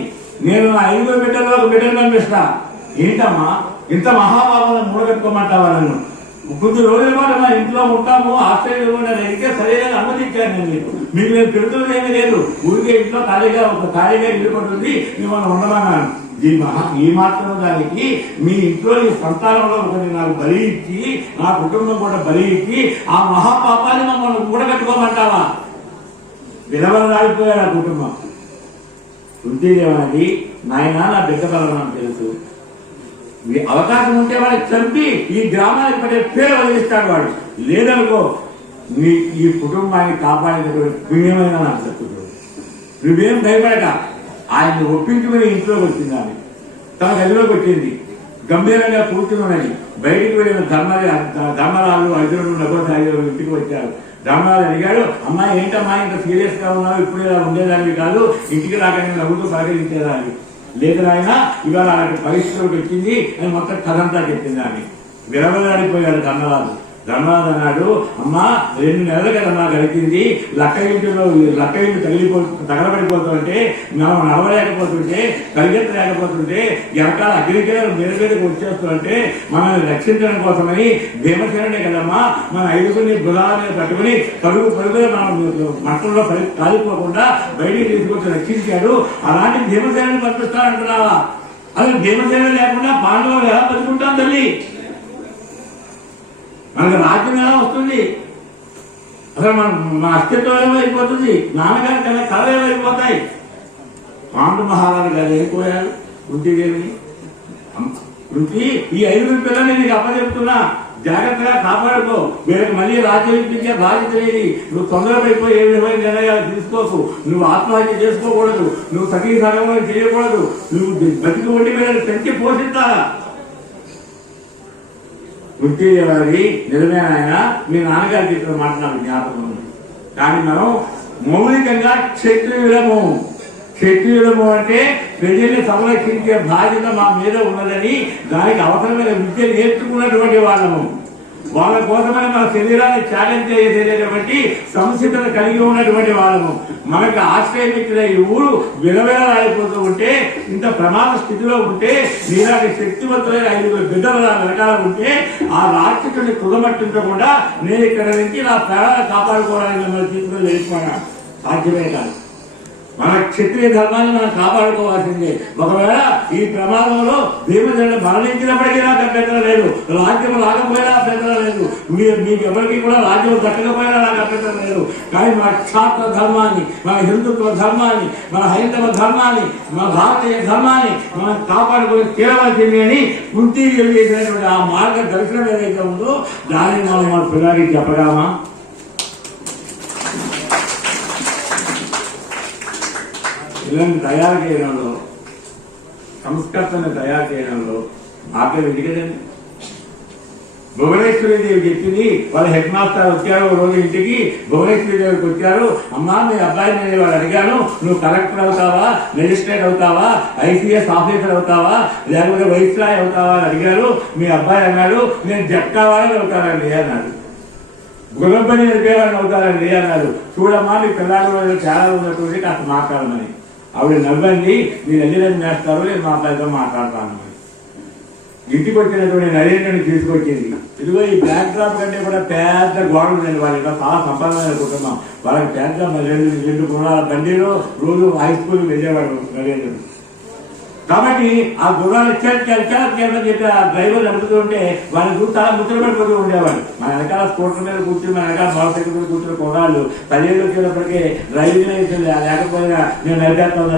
నేను నా 5 బిడ్డల్లో ఒక బిడ్డను పంపిస్తా. ఏంటమ్మా ఇంత మహాభావాలను మూడగట్టుకోమంటావా నన్ను? కొద్ది రోజుల పాటు మా ఇంట్లో ఉంటాము, ఆస్ట్రేలియా అయితే సరైన అనుమతించాను నేను మీకు నేను పెడుతున్నది ఏమీ లేదు. ఊరికే ఇంట్లో ఖాళీగా ఇల్లు పడుతుంది, మిమ్మల్ని ఉండమన్నాను. ఈ మాత్రం దానికి మీ ఇంట్లో నీ సంతానంలో ఒకటి నాకు బలి ఇచ్చి, నా కుటుంబం కూడా బలి ఇచ్చి ఆ మహాపాపాన్ని మమ్మల్ని కూడగట్టుకోమంటావా? విలవలాడిపోయాడు ఆ కుటుంబం. కుంతీదేవి నాయన నా బిడ్డ బలం తెలుసు, అవకాశం ఉంటే వాడికి చంపి ఈ గ్రామానికి పడే పేరు వదిలిస్తాడు వాడు. లేదనుకో మీ ఈ కుటుంబాన్ని కాపాడేటటువంటి పుణ్యమైన నాకు చెప్తున్నాడు. నువ్వేం భయపడక ఆయన్ని ఒప్పించుకుని ఇంట్లోకి వచ్చింది. ఆమె తన గదిలోకి వచ్చింది, గంభీరంగా కూర్చున్నది. బయటికి వెళ్ళిన ధర్మరాలు అర్జునుడు నగోదాయుడు ఇంటికి వచ్చారు. ధర్మరాలు అడిగాడు, అమ్మాయి ఏంటమ్మా ఇంత సీరియస్ గా ఉన్నావు, ఇప్పుడు ఇలా ఉండేదాన్ని కాదు, ఇంటికి రాగానే నవ్వుతూ పలకరించేదాన్ని. లేదు నాయన ఇవాళ అలాంటి పరిస్థితులకు వచ్చింది అని మొత్తం కథంతా చెప్పింది. ఆమె విరవలాడిపోయాడు ధర్మరాజు. ధర్మరాజు అన్నాడు, అమ్మా 2 నెలలు కదమ్మా గడిచింది, లక్క ఇంటి తగలబడిపోతుంటే, మనం నడవలేకపోతుంటే, పరిగెత్తలేకపోతుంటే, ఎరకాల అగ్నికేలు మీదకి వచ్చేస్తుంటే మనల్ని రక్షించడం కోసమని భీమసేనుడే కదమ్మా మన 5 గులాల మీద పట్టుకుని పరుగులో మనం మట్టంలో కాలిపోకుండా బయటికి తీసుకొచ్చి రక్షించాడు. అలాంటి భీమసేనుని పంపిస్తానంటున్నావా? అసలు భీమసేన లేకుండా పాండవులు ఎలా బతుకుంటాం తల్లి? మనకు రాజ్యం ఎలా వస్తుంది? అసలు మన అస్తిత్వం ఏమైపోతుంది? నాన్నగారి కన్నా కళ ఏమైపోతాయి? పాండు మహారాజు గారు అయిపోయారు. కుంతీదేవిని ఈ 5 పిల్లల్ని నీకు అప్పచెప్తున్నా, జాగ్రత్తగా కాపాడుకో. వీళ్ళకి మళ్ళీ రాజ్యం ఇప్పించే బాధ్యత లేని. నువ్వు తొందరపడిపోయి ఏ విధమైన నిర్ణయాలు తీసుకోకు. నువ్వు ఆత్మహత్య చేసుకోకూడదు, నువ్వు సతీ సగంలో చేయకూడదు. నువ్వు బతికి ఉండి వీళ్ళని పెంచి పోషిస్తారా? కుంతీదేవి నిజమే ఆయన, మీ నాన్నగారు చెప్పిన మాట నాకు జ్ఞాపకం ఉంది. కానీ మనం మౌలికంగా క్షత్రియులము అంటే ప్రజల్ని సంరక్షించే బాధ్యత మా మీద ఉన్నదని, దానికి అవసరమైన విద్య నేర్చుకున్నటువంటి వాళ్ళము. వాళ్ళ కోసమని మన శరీరాన్ని త్యాగం చేసేటటువంటి సంసిద్ధత కలిగి ఉన్నటువంటి వాళ్ళము. మనకు ఆశ్రయం ఇచ్చిన ఈ ఊరు విలవిలలాడిపోతూ ఉంటే, ఇంత ప్రమాద స్థితిలో ఉంటే, నీలాంటి శక్తివంతులైన 5 బిడ్డలు నా వెనకాల ఉంటే, ఆ రాక్షసుని కుదమట్టించకుండా నేను ఇక్కడ నుంచి నా ప్రాణాలు కాపాడుకోవడానికి మిమ్మల్ని తీసుకుని వెళ్ళిపోయినా సాధ్యమే కాదు. మన క్షత్రియ ధర్మాన్ని మనం కాపాడుకోవాల్సిందే. ఒకవేళ ఈ ప్రమాదంలో భీమసేనుడు మరణించినప్పటికీ నాకు అభ్యంతరం లేదు, రాజ్యం రాకపోయినా అభ్యంతరం లేదు, మీకు ఎవరికి కూడా రాజ్యం దక్కకపోయినా నాకు అభ్యంతరం లేదు. కానీ మన క్షాత్ర ధర్మాన్ని, మన హిందుత్వ ధర్మాన్ని, మన హైందవ ధర్మాన్ని, మన భారతీయ ధర్మాన్ని మనం కాపాడుకొని తీరవలసింది అని కుంతీదేవి చేసినటువంటి ఆ మార్గ దర్శనం ఏదైతే ఉందో దానిని మనం మన పిల్లలకి చెప్పగామా? పిల్లల్ని తయారు చేయడంలో, సంస్కర్తను తయారు చేయడంలో మార్గం ఇది కదండి. భువనేశ్వరి దేవి చెప్పింది, వాళ్ళ హెడ్ మాస్టర్ వచ్చారు రోజు ఇంటికి. భువనేశ్వరి దేవికి వచ్చారు, అమ్మా మీ అబ్బాయిని నేను వాళ్ళు అడిగాను, నువ్వు కలెక్టర్ అవుతావా, మెజిస్ట్రేట్ అవుతావా, ఐసీఎస్ ఆఫీసర్ అవుతావా, లేకపోతే వైస్రాయ్ అవుతావా అని అడిగారు. మీ అబ్బాయి అన్నాడు, నేను జట్కావాలని అవుతానండి అన్నాడు. గుర్రంపని నడిపేవాడిని అవుతానండి అన్నాడు. చూడమ్మా మీ పిల్లలు చాలా ఉన్నటువంటి కాస్త మాట్లాడమని. ఆవిడ నవ్వండి, మీరు ఎల్లిదని వేస్తారు, నేను మా అబ్బాయితో మాట్లాడతాను. ఇంటికి వచ్చినటువంటి నరేంద్రుని తీసుకొచ్చింది. ఇదిగో ఈ బ్యాక్ డ్రాప్ కంటే కూడా పెద్ద గోడ ఉందండి. వాళ్ళ చాలా సంపన్నమైన కుటుంబం. వాళ్ళకి పెద్ద 2 గుర్రాల బండిలో రోజు హై స్కూల్ వెళ్ళేవాడు నరేంద్రుడు. కాబట్టి ఆ గుర్రాలు చెప్పి ఆ డ్రైవర్ నడుపుతూ ఉంటే వాళ్ళని చూసి చాలా ముచ్చట పడిపోతూ ఉండేవాడు. మన వెనకాల స్కూటర్ మీద కూర్చుని, మన వెనకాల మోటార్ సైకిల్ మీద కూర్చున్న కుర్రాళ్ళు 10 ఏళ్ళు వచ్చేటప్పటికే డ్రైవింగ్ లైసెన్స్ లేకపోయినా నేను నడిపేస్తాను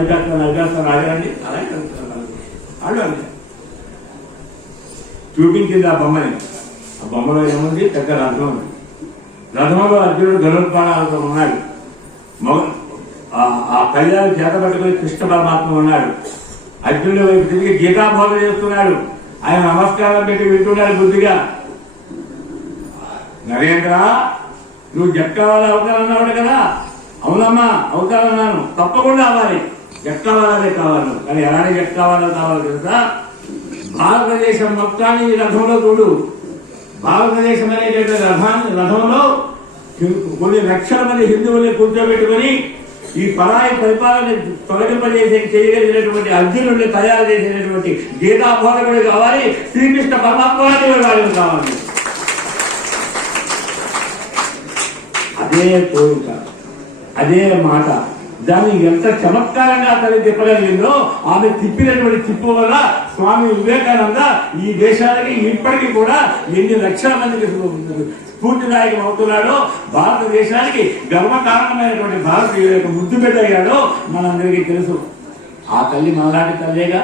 అడగండి. అలాగే నడుపుతున్నాను వాళ్ళు. చూపించింది ఆ బొమ్మని. ఆ బొమ్మలో ఏముంది? పెద్ద రథం ఉంది. రథంలో అర్జునుడు గరుత్పాదాలతో ఉన్నాడు. ఆ కళ్యాణ్ చేత పట్టుకుని కృష్ణ పరమాత్మ ఉన్నాడు. అర్జునుడి వైపు తిరిగి గీతాబోధ చేస్తున్నాడు. ఆయన నమస్కారం పెట్టి వింటున్నాడు బుద్ధిగా. నరేంద్ర, నువ్వు జట్కావాలా అవుతానన్నాడు కదా? అవునమ్మా అవుతానన్నాను. తప్పకుండా అవ్వాలి, జట్కావాలనే కావాలి. కానీ ఎలాంటి జట్కావాలో కావాలో తెలుసా? భారతదేశం మొత్తాన్ని ఈ రథంలో చూడు. భారతదేశం అనేటువంటి రథంలో కొన్ని లక్షల మంది హిందువుల్ని కూర్చోబెట్టుకుని ఈ పరాయి పరిపాలన తొలగింపజేసే చేయగలిగినటువంటి అర్జునుడిని తయారు చేసినటువంటి గీతా బోధకుడు కావాలి, శ్రీకృష్ణ పరమాత్మ కావాలి. అదే కోరిక, అదే మాట. దాన్ని ఎంత చమత్కారంగా తల్లి తిప్పగలిగిందో, ఆమె తిప్పినటువంటి తిప్పు వల్ల స్వామి వివేకానంద ఈ దేశానికి ఇప్పటికీ కూడా ఎన్ని లక్షల మందికి స్ఫూర్తిదాయకం అవుతున్నాడో, భారతదేశానికి గర్వకారణమైనటువంటి భారతీయుల యొక్క ముద్దు బిడ్డ అయ్యాడో మనందరికీ తెలుసు. ఆ తల్లి మనలాంటి తల్లేగా,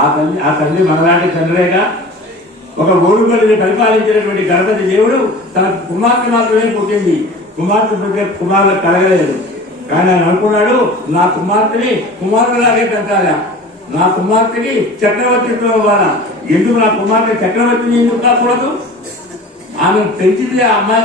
ఆ తల్లి మనలాంటి తండ్రేగా. ఒక ఓడుగల్ని పరిపాలించినటువంటి గణపతి దేవుడు తన కుమార్తె మాత్రమే పుట్టింది, కుమారులు కలగలేదు. కానీ ఆయన అనుకున్నాడు, నా కుమార్తెని కుమారులాగే పెంచాలా, నా కుమార్తెకి చక్రవర్తిత్వం ఇవ్వాలా. ఎందుకు నా కుమార్తె చక్రవర్తిని ఎందుకు కాకూడదు? ఆమె పెంచింది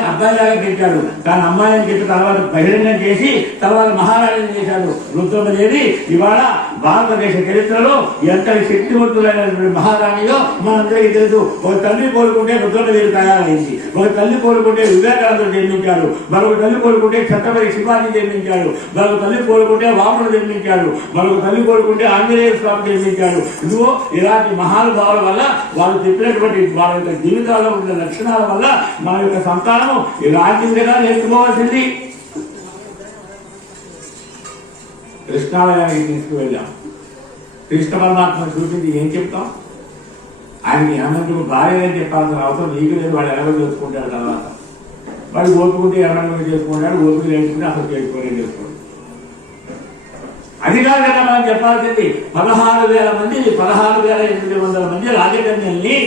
అబ్బాయిలాగా పెంచాడు. కానీ అమ్మాయిని చెప్పి తర్వాత బహిరంగం చేసి తర్వాత మహారాణిని చేశాడు. రుద్రమదేవి ఇవాళ భారతదేశ చరిత్రలో ఎంతటి శక్తివంతులైనటువంటి మహారాణియో మనందరికీ తెలుసు. ఒక తల్లి కోరుకుంటే రుద్రమదేవి తయారైంది, ఒక తల్లి కోరుకుంటే వివేకానందుడు జన్మించాడు, మరొక తల్లి కోరుకుంటే ఛత్రపతి శివాజీ జన్మించాడు, మరొక తల్లి కోరుకుంటే వామనుడు జన్మించాడు, మరొక తల్లి కోరుకుంటే ఆంజనేయ స్వామి జన్మించాడు. ఇదిగో ఇలాంటి మహానుభావుల వల్ల వాళ్ళు చెప్పినటువంటి వాళ్ళ యొక్క జీవితాల్లో ఉన్న లక్షణాల వల్ల మన యొక్క సంతానం ఇలాంటిగా నేర్చుకోవాల్సింది. కృష్ణాలయానికి తీసుకువెళ్ళాం, కృష్ణ పరమాత్మను చూపించి ఏం చెప్తాం? ఆయనకి ఏమంటే భార్య అని చెప్పాల్సిన అవసరం నీకు లేదు. వాడు ఎలాగో చేసుకుంటాడు, తర్వాత వాడు ఓపుకుంటే ఏమన్నా చేసుకుంటాడు, ఓపిక లేకుంటే అసలు చేసుకోలేదు. అది కాదు కదా మనం చెప్పాల్సింది. 16,000 మంది 16,800 మంది రాజకన్యల్ని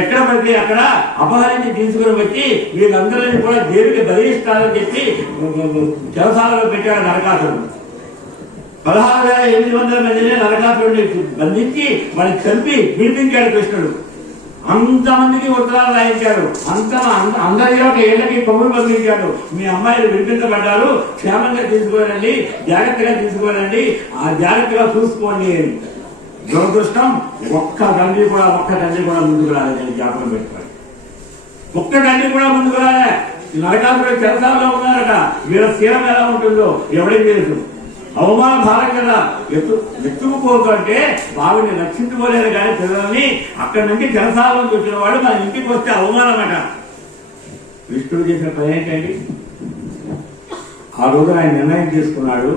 ఎక్కడ పడితే అక్కడ అపహరించి తీసుకుని వచ్చి వీళ్ళందరినీ కూడా దేవుడికి బలిస్తారని చెప్పి చెరసాలలో పెట్టాడు నరకాసురుడు. 16,800 మందిని నరకాసురుడిని బంధించి వాడిని చంపి విడిపించాడు కృష్ణుడు. అంతమందికి ఉత్తరాలు రాయించాడు, అందరి యొక్క ఇళ్ళకి కొమ్ములు పంపించాడు. మీ అమ్మాయిలు విడిపించబడ్డారు, క్షేమంగా తీసుకోరండి, జాగ్రత్తగా తీసుకోరండి, ఆ జాగ్రత్తగా చూసుకోండి. దురదృష్టం ఒక్క తండ్రి కూడా ముందుకు రాలేదని జ్ఞాపకం పెట్టుకోవాలి. ఒక్క తండ్రి కూడా ముందుకు రాలే. నరకాసురుడు చెరసాలలో ఉన్నారట. వీళ్ళ శీలం ఎలా ఉంటుందో ఎవరికి తెలుసు. అవమాన భారం కదా. ఎత్తుకుపోతుంటే బావిని రక్షించుకోలేదు కానీ పిల్లల్ని అక్కడి నుంచి చెరసాలకు వచ్చిన వాడు మన ఇంటికి వస్తే అవమానం అట. కృష్ణుడు చేసిన పని ఏంటండి? ఆ రోజు ఆయన నిర్ణయం తీసుకున్నాడు,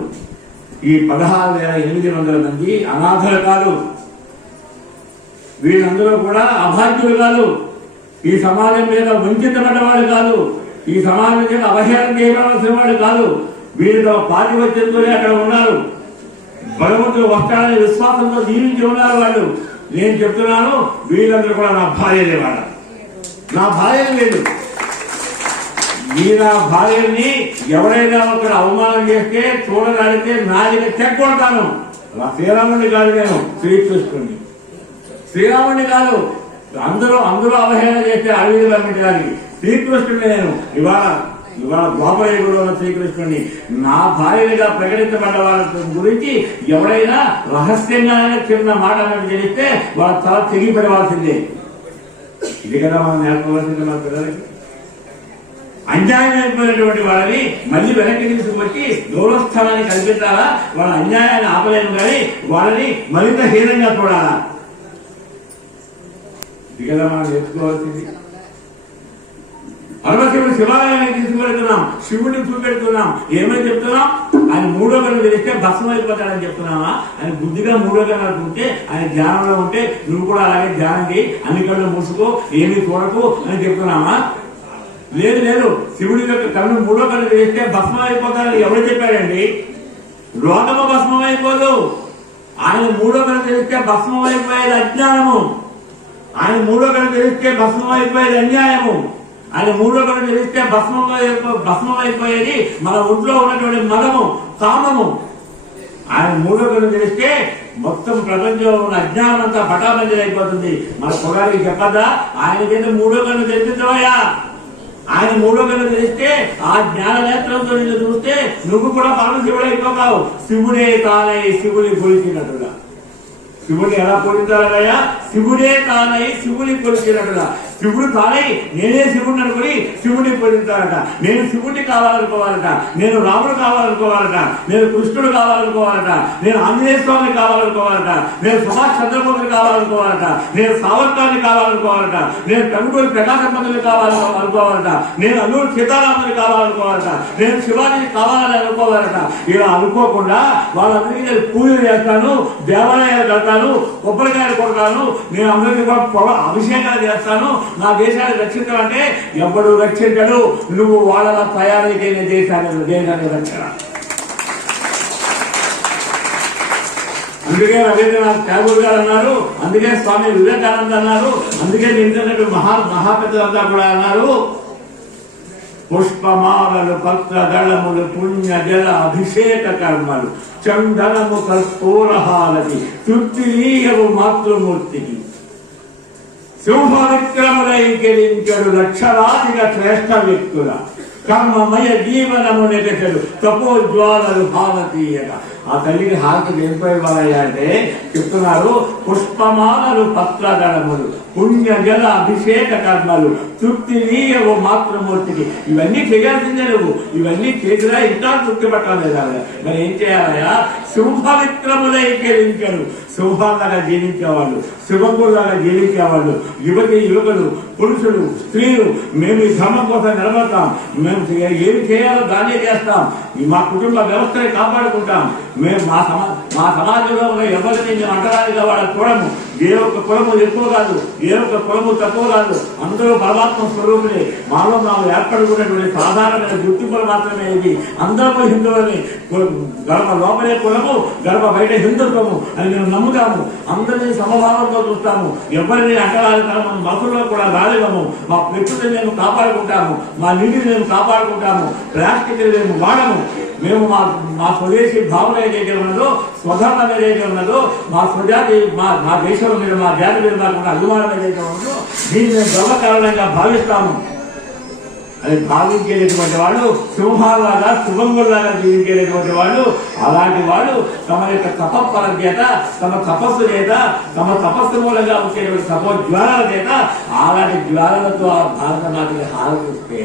ఈ 16,800 మంది అనాథలు కాదు, వీళ్ళందరూ కూడా అభాగ్యులు కాదు, ఈ సమాజం మీద వంచితపడ్డవాడు కాదు, ఈ సమాజం మీద అవహేళన చేయవలసిన వాడు కాదు. వీళ్ళతో పాతివత్యంతోనే అక్కడ ఉన్నారు, భగవంతుడు వస్తాడనే విశ్వాసంతో జీవించి ఉన్నారు వాళ్ళు. నేను చెప్తున్నాను, వీళ్ళందరూ కూడా నా భార్యలే. వాళ్ళ నా భార్య లేదు. ఈ నా భార్యని ఎవరైనా ఒకరు అవమానం చేస్తే చూడగలిగితే నాదిగా చెక్కొడతాను. శ్రీరాముడిని కాదు, నేను శ్రీకృష్ణుడిని. శ్రీరాముడిని కాదు, అందరూ అవహేళన చేస్తే అడవిది పంపించడానికి శ్రీకృష్ణుడిని నేను. ఇవాళ ద్వాపరయుగంలో ఉన్న శ్రీకృష్ణుడిని నా భార్యగా ప్రకటించబడ్డ వాళ్ళ గురించి ఎవరైనా రహస్యంగా చిన్న మాట తెలిస్తే వాళ్ళ తల తెగిపడవలసిందే. ఇది కదా మనం నేర్పవలసింది మన పిల్లలకి. అన్యాయం అయిపోయినటువంటి వాళ్ళని మళ్ళీ వెనక్కి తీసుకువచ్చి గౌరవస్థానాన్ని కల్పించాలా? వాళ్ళ అన్యాయాన్ని ఆపలేము కానీ వాళ్ళని మరింత హీనంగా చూడాలా? ఇది కదా మనం నేర్చుకోవాల్సింది. పరమశివుడు శివాలయాన్ని తీసుకువెళ్తున్నాం, శివుడిని చూపెడుతున్నాం. ఏమని చెప్తున్నాం? ఆయన 3వ కన్ను తెలిస్తే భస్మం అయిపోతాడని చెప్తున్నావా? ఆయన బుద్ధిగా 3వ కన్ను అనుకుంటే, ఆయన ధ్యానంలో ఉంటే నువ్వు కూడా అలాగే ధ్యానం చేయి, అన్ని కళ్ళు మూసుకో, ఏమీ చూడకు అని చెప్తున్నావా? లేదు, శివుడి యొక్క కన్ను 3వ కన్ను తెలిస్తే భస్మం అయిపోతాడని ఎవరు చెప్పాడండి? లోకము భస్మం అయిపోదు. ఆయన 3వ కన్ను తెలిస్తే భస్మం అయిపోయేది అజ్ఞానము, ఆయన 3వ కన్ను తెలిస్తే భస్మం అయిపోయేది అన్యాయము, ఆయన 3వ కన్ను తెలిస్తే భస్మం అయిపోయేది మన ఒంట్లో ఉన్నటువంటి మదము, కామము. ఆయన 3వ కన్ను తెలిస్తే మొత్తం ప్రపంచంలో ఉన్న అజ్ఞానం అంతా పటాబంజలు అయిపోతుంది. మన పొగారికి చెప్పద్దా? ఆయన కింద 3వ కన్ను తెలిపించవయ్యా. ఆయన 3వ కన్ను తెలిస్తే ఆ జ్ఞాన నేత్రంతో నిన్ను చూస్తే నువ్వు కూడా పరమశివుడు అయిపోతావు. శివుడే తానై శివుని కొలిచినట్టుగా. శివుడిని ఎలా కొలిచారయ్యా? శివుడే తానై శివుని కొలిచినట్టుగా. శివుడు తానై నేనే శివుడిని అనుకుని శివుడిని పూజించాలట. నేను శివుడిని కావాలనుకోవాలట, నేను రాముడు కావాలనుకోవాలట, నేను కృష్ణుడు కావాలనుకోవాలట, నేను ఆంజనేయ స్వామిని కావాలనుకోవాలట, నేను సుభాష్ చంద్రబోస్ని కావాలనుకోవాలట, నేను సావర్కర్ని కావాలనుకోవాలట, నేను కనుగోలు ప్రకాశం పంతుని కావాలనుకోవాలట, నేను అల్లూరు సీతారాముని కావాలనుకోవాలట, నేను శివాజీని కావాలని అనుకోవాలట. ఇలా అనుకోకుండా వాళ్ళందరికీ నేను పూజలు చేస్తాను, దేవాలయాలు కడతాను, కొబ్బరికాయలు కొడతాను, నేను అందరికీ కూడా అభిషేకాలు చేస్తాను, నా దేశాన్ని రక్షించాలంటే ఎవడు రక్షించడు, నువ్వు వాళ్ళ తయారీకి దేశాన్ని రక్షణ. అందుకే రవీంద్రనాథ్ ఠాగూర్ గారు అన్నారు, అందుకే స్వామి వివేకానంద అన్నారు, అందుకే నిండినట్టు మహాపెద్దలంతా కూడా అన్నారు, పుష్పమాలలు పత్ర దళములు పుణ్య జల అభిషేక కర్మలు చందనము కర్పూరహారతి తృప్తిలీయవు మాతృమూర్తికి సింహ విక్రములైకెలించడు లక్షలాదిగా శ్రేష్ఠ వ్యక్తుల కర్మమయ జీవనము నెగసడు తపోజ్వాలలు భారతీయగా. ఆ తల్లికి హారతి ఎంతో ఇవ్వాలయ్యా అంటే చెప్తున్నారు, పుష్పమాలలు పత్రదళములు పుణ్య జల అభిషేక కర్మలు తృప్తిలీయవు మాతృమూర్తికి. ఇవన్నీ చేయాల్సిందే నువ్వు, ఇవన్నీ చేసినా ఇంకా తృప్తి పట్టలేదా? మరి ఏం చేయాలయ్యా? సింహ విక్రములైకెలించడు, సింహాల్లాగా జీవించేవాళ్ళు, శివంగుల్లాగా జీవించేవాళ్ళు, యువకులు, పురుషులు, స్త్రీలు, మేము ఈ ధర్మం కోసం నిలబడతాం, మేము ఏమి చేయాలో దాన్ని చేస్తాం, మా కుటుంబ వ్యవస్థని కాపాడుకుంటాం, మేము మా సమాజంలో ఎవరిని మేము అంటరానిగా వాళ్ళని చూడము. ఏ ఒక్క కులము ఎక్కువ కాదు, ఏ ఒక్క కులము తక్కువ కాదు, అందరూ పరమాత్మ స్వరూపులే. మాలో మనం ఏర్పడుకున్నటువంటి సాధారణమైన గుర్తింపులు మాత్రమే ఇది. అందరూ హిందువులని, గర్భ లోపలే కులము, గర్భ బయట హిందుత్వము అని మేము నమ్ముతాము. అందరినీ సమభావంతో చూస్తాము, ఎవరిని అంటరానితనము మనసులో కూడా రాలేము. మా ప్రకృతిని మేము కాపాడుకుంటాము, మా నీటిని మేము కాపాడుకుంటాము, ప్లాస్టిక్ మేము వాడము. మేము మా స్వదేశీ భావన ఏదైతే ఉన్నదో, స్వధర్మం ఏదైతే ఉన్నదో, మా స్వజాతి మా దేశం మీద, మా జాతి మీద మాకున్న అభిమానం ఏదైతే ఉన్నదో దీన్ని మేము గర్వకారణంగా భావిస్తాము అని భావించేటటువంటి వాళ్ళు, సింహాల్లాగా శుభంగుల్లాగా జీవించేటటువంటి వాళ్ళు, అలాంటి వాళ్ళు తమ యొక్క తపస్పరం చేత, తమ తపస్సు చేత, తమ తపస్సు మూలంగా వచ్చేటువంటి తపోజ్వాలల చేత, అలాంటి జ్వాలలతో ఆ భారత మాతకి హారతిస్తే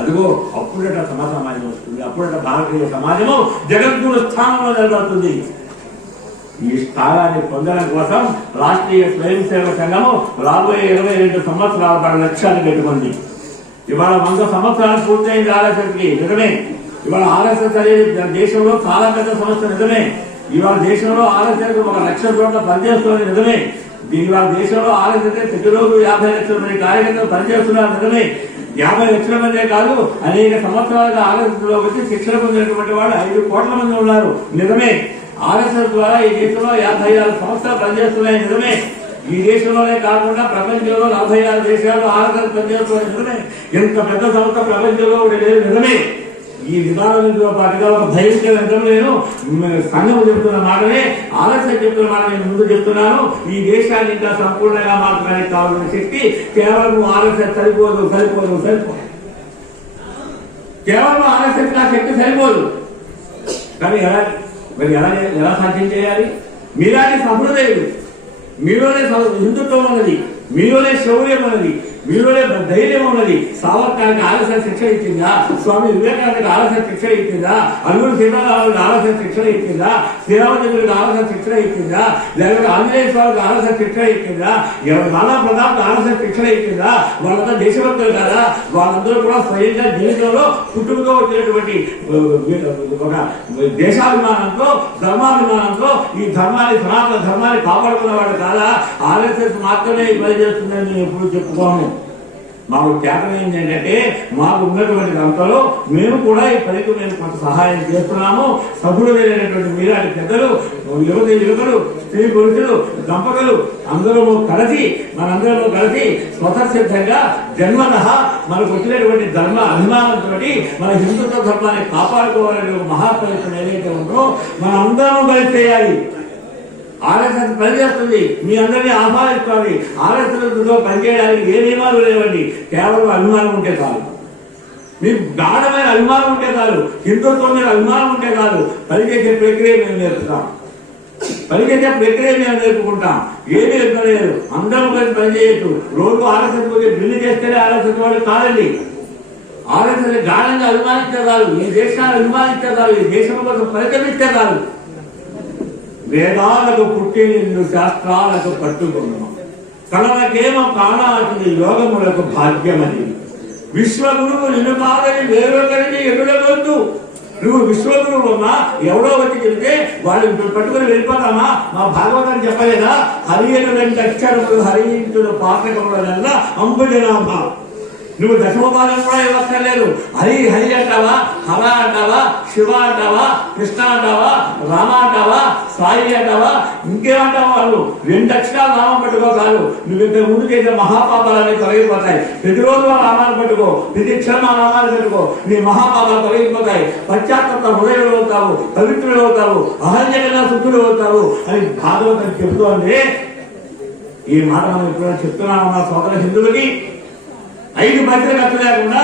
అదిగో అప్పుడట సమాజం వస్తుంది, అప్పుడట భారతీయ సమాజము జగద్గురు స్థానంలో నిలబడుతుంది. ఈ స్థానాన్ని పొందడం కోసం రాష్ట్రీయ స్వయం సేవక సంఘము రాబోయే 22 సంవత్సరాల పాటు లక్ష్యాన్ని పెట్టుకుంది. ఇవాళ 100 సంవత్సరాలు పూర్తయింది ఆర్ఎస్ఎస్కి, నిజమే. ఇవాళ ఆర్ఎస్ఎస్ అనేది దేశంలో చాలా పెద్ద సంస్థ, నిజమే. ఇవాళ దేశంలో ఆర్ఎస్ఎస్ 1 లక్షల కోట్ల పనిచేస్తుంది, నిజమే. ఇవాళ దేశంలో ఆర్ఎస్ఎస్ ప్రతిరోజు 50 లక్షల మంది కార్యకర్తలు పనిచేస్తున్నారు, నిజమే. 50 లక్షల మందే కాదు, అనేక సంవత్సరాలుగా ఆర్ఎస్ఎస్ లో వచ్చి శిక్షణ పొందినటువంటి వాళ్ళు 5 కోట్ల మంది ఉన్నారు, నిజమే. ఆర్ఎస్ఎస్ ద్వారా ఈ దేశంలో 56 సంవత్సరాలు పనిచేస్తున్నాయి, నిజమే. ఈ దేశంలోనే కాకుండా ప్రపంచంలో 46 దేశాలు ఆర్ఎస్ఎస్ పనిచేస్తున్నాయి, నిజమే. ఎంత పెద్ద సంస్థ ప్రపంచంలో లేదు, నిజమే. ఈ విధానంతో పాటుగా ఒక ధైర్యం నిజం నేను సంఘం చెప్తున్న మాటనే, ఆర్ఎస్ఎస్ చెప్తున్న మాట నేను ముందు చెప్తున్నాను. ఈ దేశాన్ని ఇంకా సంపూర్ణంగా మార్చడానికి కావాల్సిన శక్తి కేవలం ఆర్ఎస్ఎస్ సరిపోదు. కేవలం ఆర్ఎస్ఎస్ ఆ శక్తి సరిపోదు. కానీ ఎలా సాధ్యం చేయాలి? మీలాంటి సహృదయులు, మీలోనే హిందుత్వం ఉన్నది, మీలోనే శౌర్యం ఉన్నది, మీలోనే ధైర్యం ఉన్నది. సావర్కర్కి ఆర్ఎస్ఎస్ శిక్షణ ఇచ్చిందా? స్వామి వివేకానందకి ఆర్ఎస్ఎస్ శిక్షణ ఇచ్చిందా? అల్లూరు సీతారాములకు ఆర్ఎస్ఎస్ శిక్షణ ఇచ్చిందా? శ్రీరామచంద్రుడికి ఆర్ఎస్ఎస్ శిక్షణ ఇచ్చిందా? లేకపోతే ఆంజనేయ స్వామికి ఆర్ఎస్ఎస్ శిక్షణ ఇచ్చిందా? నానా ప్రతాప్ ఆర్ఎస్ఎస్ శిక్షణ ఇచ్చిందా? వాళ్ళంతా దేశభక్తులు కదా. వాళ్ళందరూ కూడా స్వయంగా జీవితంలో పుట్టుకతో వచ్చినటువంటి ఒక దేశాభిమానంతో, ధర్మాభిమానంతో ఈ ధర్మాన్ని, సనాతన ధర్మాన్ని కాపాడుకున్న వాళ్ళు కాదా? ఆర్ఎస్ఎస్ మాత్రమే పని చేస్తుందని నేను ఎప్పుడు చెప్పుకోను. మాకు త్యాగం ఏంటంటే, మాకు ఉన్నటువంటి దాంట్లో మేము కూడా ఈ పనికి మేము కొంత సహాయం చేస్తున్నాము. సభ్యులైనటువంటి మీలాంటి పెద్దలు, యువకులు, స్త్రీ పురుషులు, దంపతులు అందరూ కలిసి, మనందరూ కలిసి స్వతసిద్ధంగా జన్మతః మనకు వచ్చినటువంటి ధర్మ అభిమానంతో మన హిందుత్వ ధర్మాన్ని కాపాడుకోవాలనే ఒక మహాప్రయత్నం ఏదైతే ఉందో మనందరం బయట చేయాలి. ఆర్ఎస్ఎస్ పనిచేస్తుంది, మీ అందరినీ ఆహ్వానిస్తుంది. ఆర్ఎస్ఎస్లో పనిచేయడానికి ఏ నియమాలు లేవండి, కేవలం అభిమానం ఉంటే చాలు. మీకు గాఢమైన అభిమానం ఉంటే చాలు, హిందుత్వం మీద అభిమానం ఉంటే చాలు. పనిచేసే ప్రక్రియ మేము నేర్పుతాం. పని చేసేప్పుడు ఎక్కడే మేము నేర్పుకుంటాం, ఏమీ ఎక్కలేదు. అందరూ కలిసి పని చేయొచ్చు. రోజు ఆర్ఎస్ఎస్ పోతే బిల్లు చేస్తేనే ఆర్ఎస్ఎస్ వాళ్ళు కాదండి. ఆర్ఎస్ఎస్ గాఢంగా అభిమానిస్తే కాదు, ఈ దేశాన్ని అభిమానిస్తే కాదు, ఈ దేశం కోసం పరితమిస్తే కాదు. వేదాలకు పుట్టి నిన్ను శాస్త్రాలకు పట్టుకున్నాం, కళలకేమో కాణాటి యోగములకు భాగ్యమని. విశ్వగురువు నిన్ను కాదని వేరొకరిని ఎదురవద్దు. నువ్వు విశ్వగురువు అమ్మా, ఎవడో వచ్చి చెబితే వాళ్ళు పట్టుకుని వెళ్ళిపోతామా? మా భాగవతాన్ని చెప్పలేదా? హరియను రెండు అక్షరములు హరించుడు పాఠకముల అంబుజనాభ. నువ్వు దశమపాదం కూడా ఇవ్వక్కర్లేదు. హరి హరి అంటావా, హర అంటావా, శివ అంటావా, కృష్ణ అంటావా, రామ అంటావా, సాయి అంటావా, ఇంకేమంటావా? వాళ్ళు 2 అక్షరాలు నామం పట్టుకోగలరు. నువ్వు ఇంత ముందు చేసే మహాపాపాలన్నీ తొలగిపోతాయి. ప్రతిరోజు నామాలు పట్టుకో, ప్రతి క్షణం ఆ నామాలు పెట్టుకో, నీ మహాపాపాలు తొలగిపోతాయి. పశ్చాత్తాప హృదయుడు అవుతావు, పవిత్రుడు అవుతావు, అహంజగంగా శుద్ధుడు అవుతావు అని భాగవతం చెబుతోంది. ఈ మాట మనం ఎప్పుడైనా చెప్తున్నాము నా సోదర హిందువులకి. 5 మధ్య ఖర్చు లేకుండా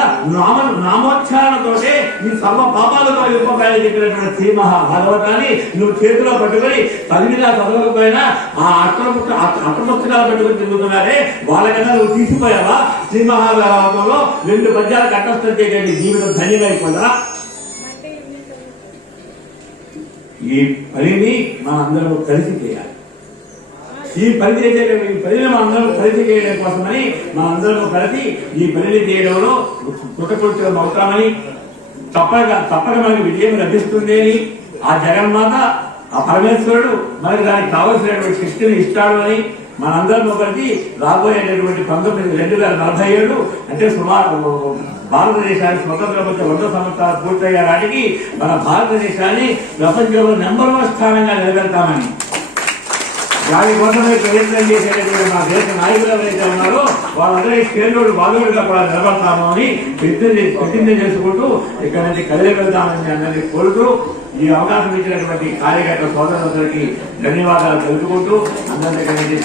నామోచ్చారణతోటే ఈ సర్వ పాపాలతో వెళ్ళిపోతాయని చెప్పినటువంటి శ్రీ మహాభాగవతాన్ని నువ్వు చేతిలో పట్టుకొని చదివినా చదవకపోయినా ఆ అట్టపుస్తకాలు పట్టుకొని తిరుగుతున్నారే, వాళ్ళకన్నా నువ్వు తీసిపోయావా? శ్రీ మహాభాగవతంలో 2 పద్యాలు కంఠస్థం చేయకండి, జీవితం ధన్యమైపోదా? ఈ పనిని మన అందరూ కలిసి చేయాలి. ఈ పని చేసే పనిని మనందరం కలిసి చేయడం కోసమని మనందరం కలిసి ఈ పనిని చేయడంలో కృతకృత్యం అవుతామని, తప్పక మనకి విజయం లభిస్తుంది అని, ఆ జగన్మాత ఆ పరమేశ్వరుడు మనకి దానికి కావలసినటువంటి శక్తిని ఇస్తాడు అని మనందరం కలిసి రాబోయేటటువంటి 2047 అంటే సుమారు భారతదేశానికి స్వతంత్రం వచ్చే 100 సంవత్సరాలు పూర్తయ్యే నాటికి మన భారతదేశాన్ని ప్రపంచంలో నెంబర్ 1 స్థానంగా నిలబెడతామని, దానికోసమే ప్రయత్నం చేసేటటువంటి మా దేశ నాయకులు ఎవరైతే ఉన్నారో వాళ్ళందరూ కేంద్రుడు బాధుడుగా కూడా నిలబడతాము అని ప్రతిజ్ఞ చేసుకుంటూ ఇక్కడి నుంచి కదిలి వెళ్తామని అందరినీ కోరుతూ ఈ అవకాశం ఇచ్చినటువంటి కార్యకర్త సోదరులందరికీ ధన్యవాదాలు తెలుపుకుంటూ అందరి దగ్గర నుంచి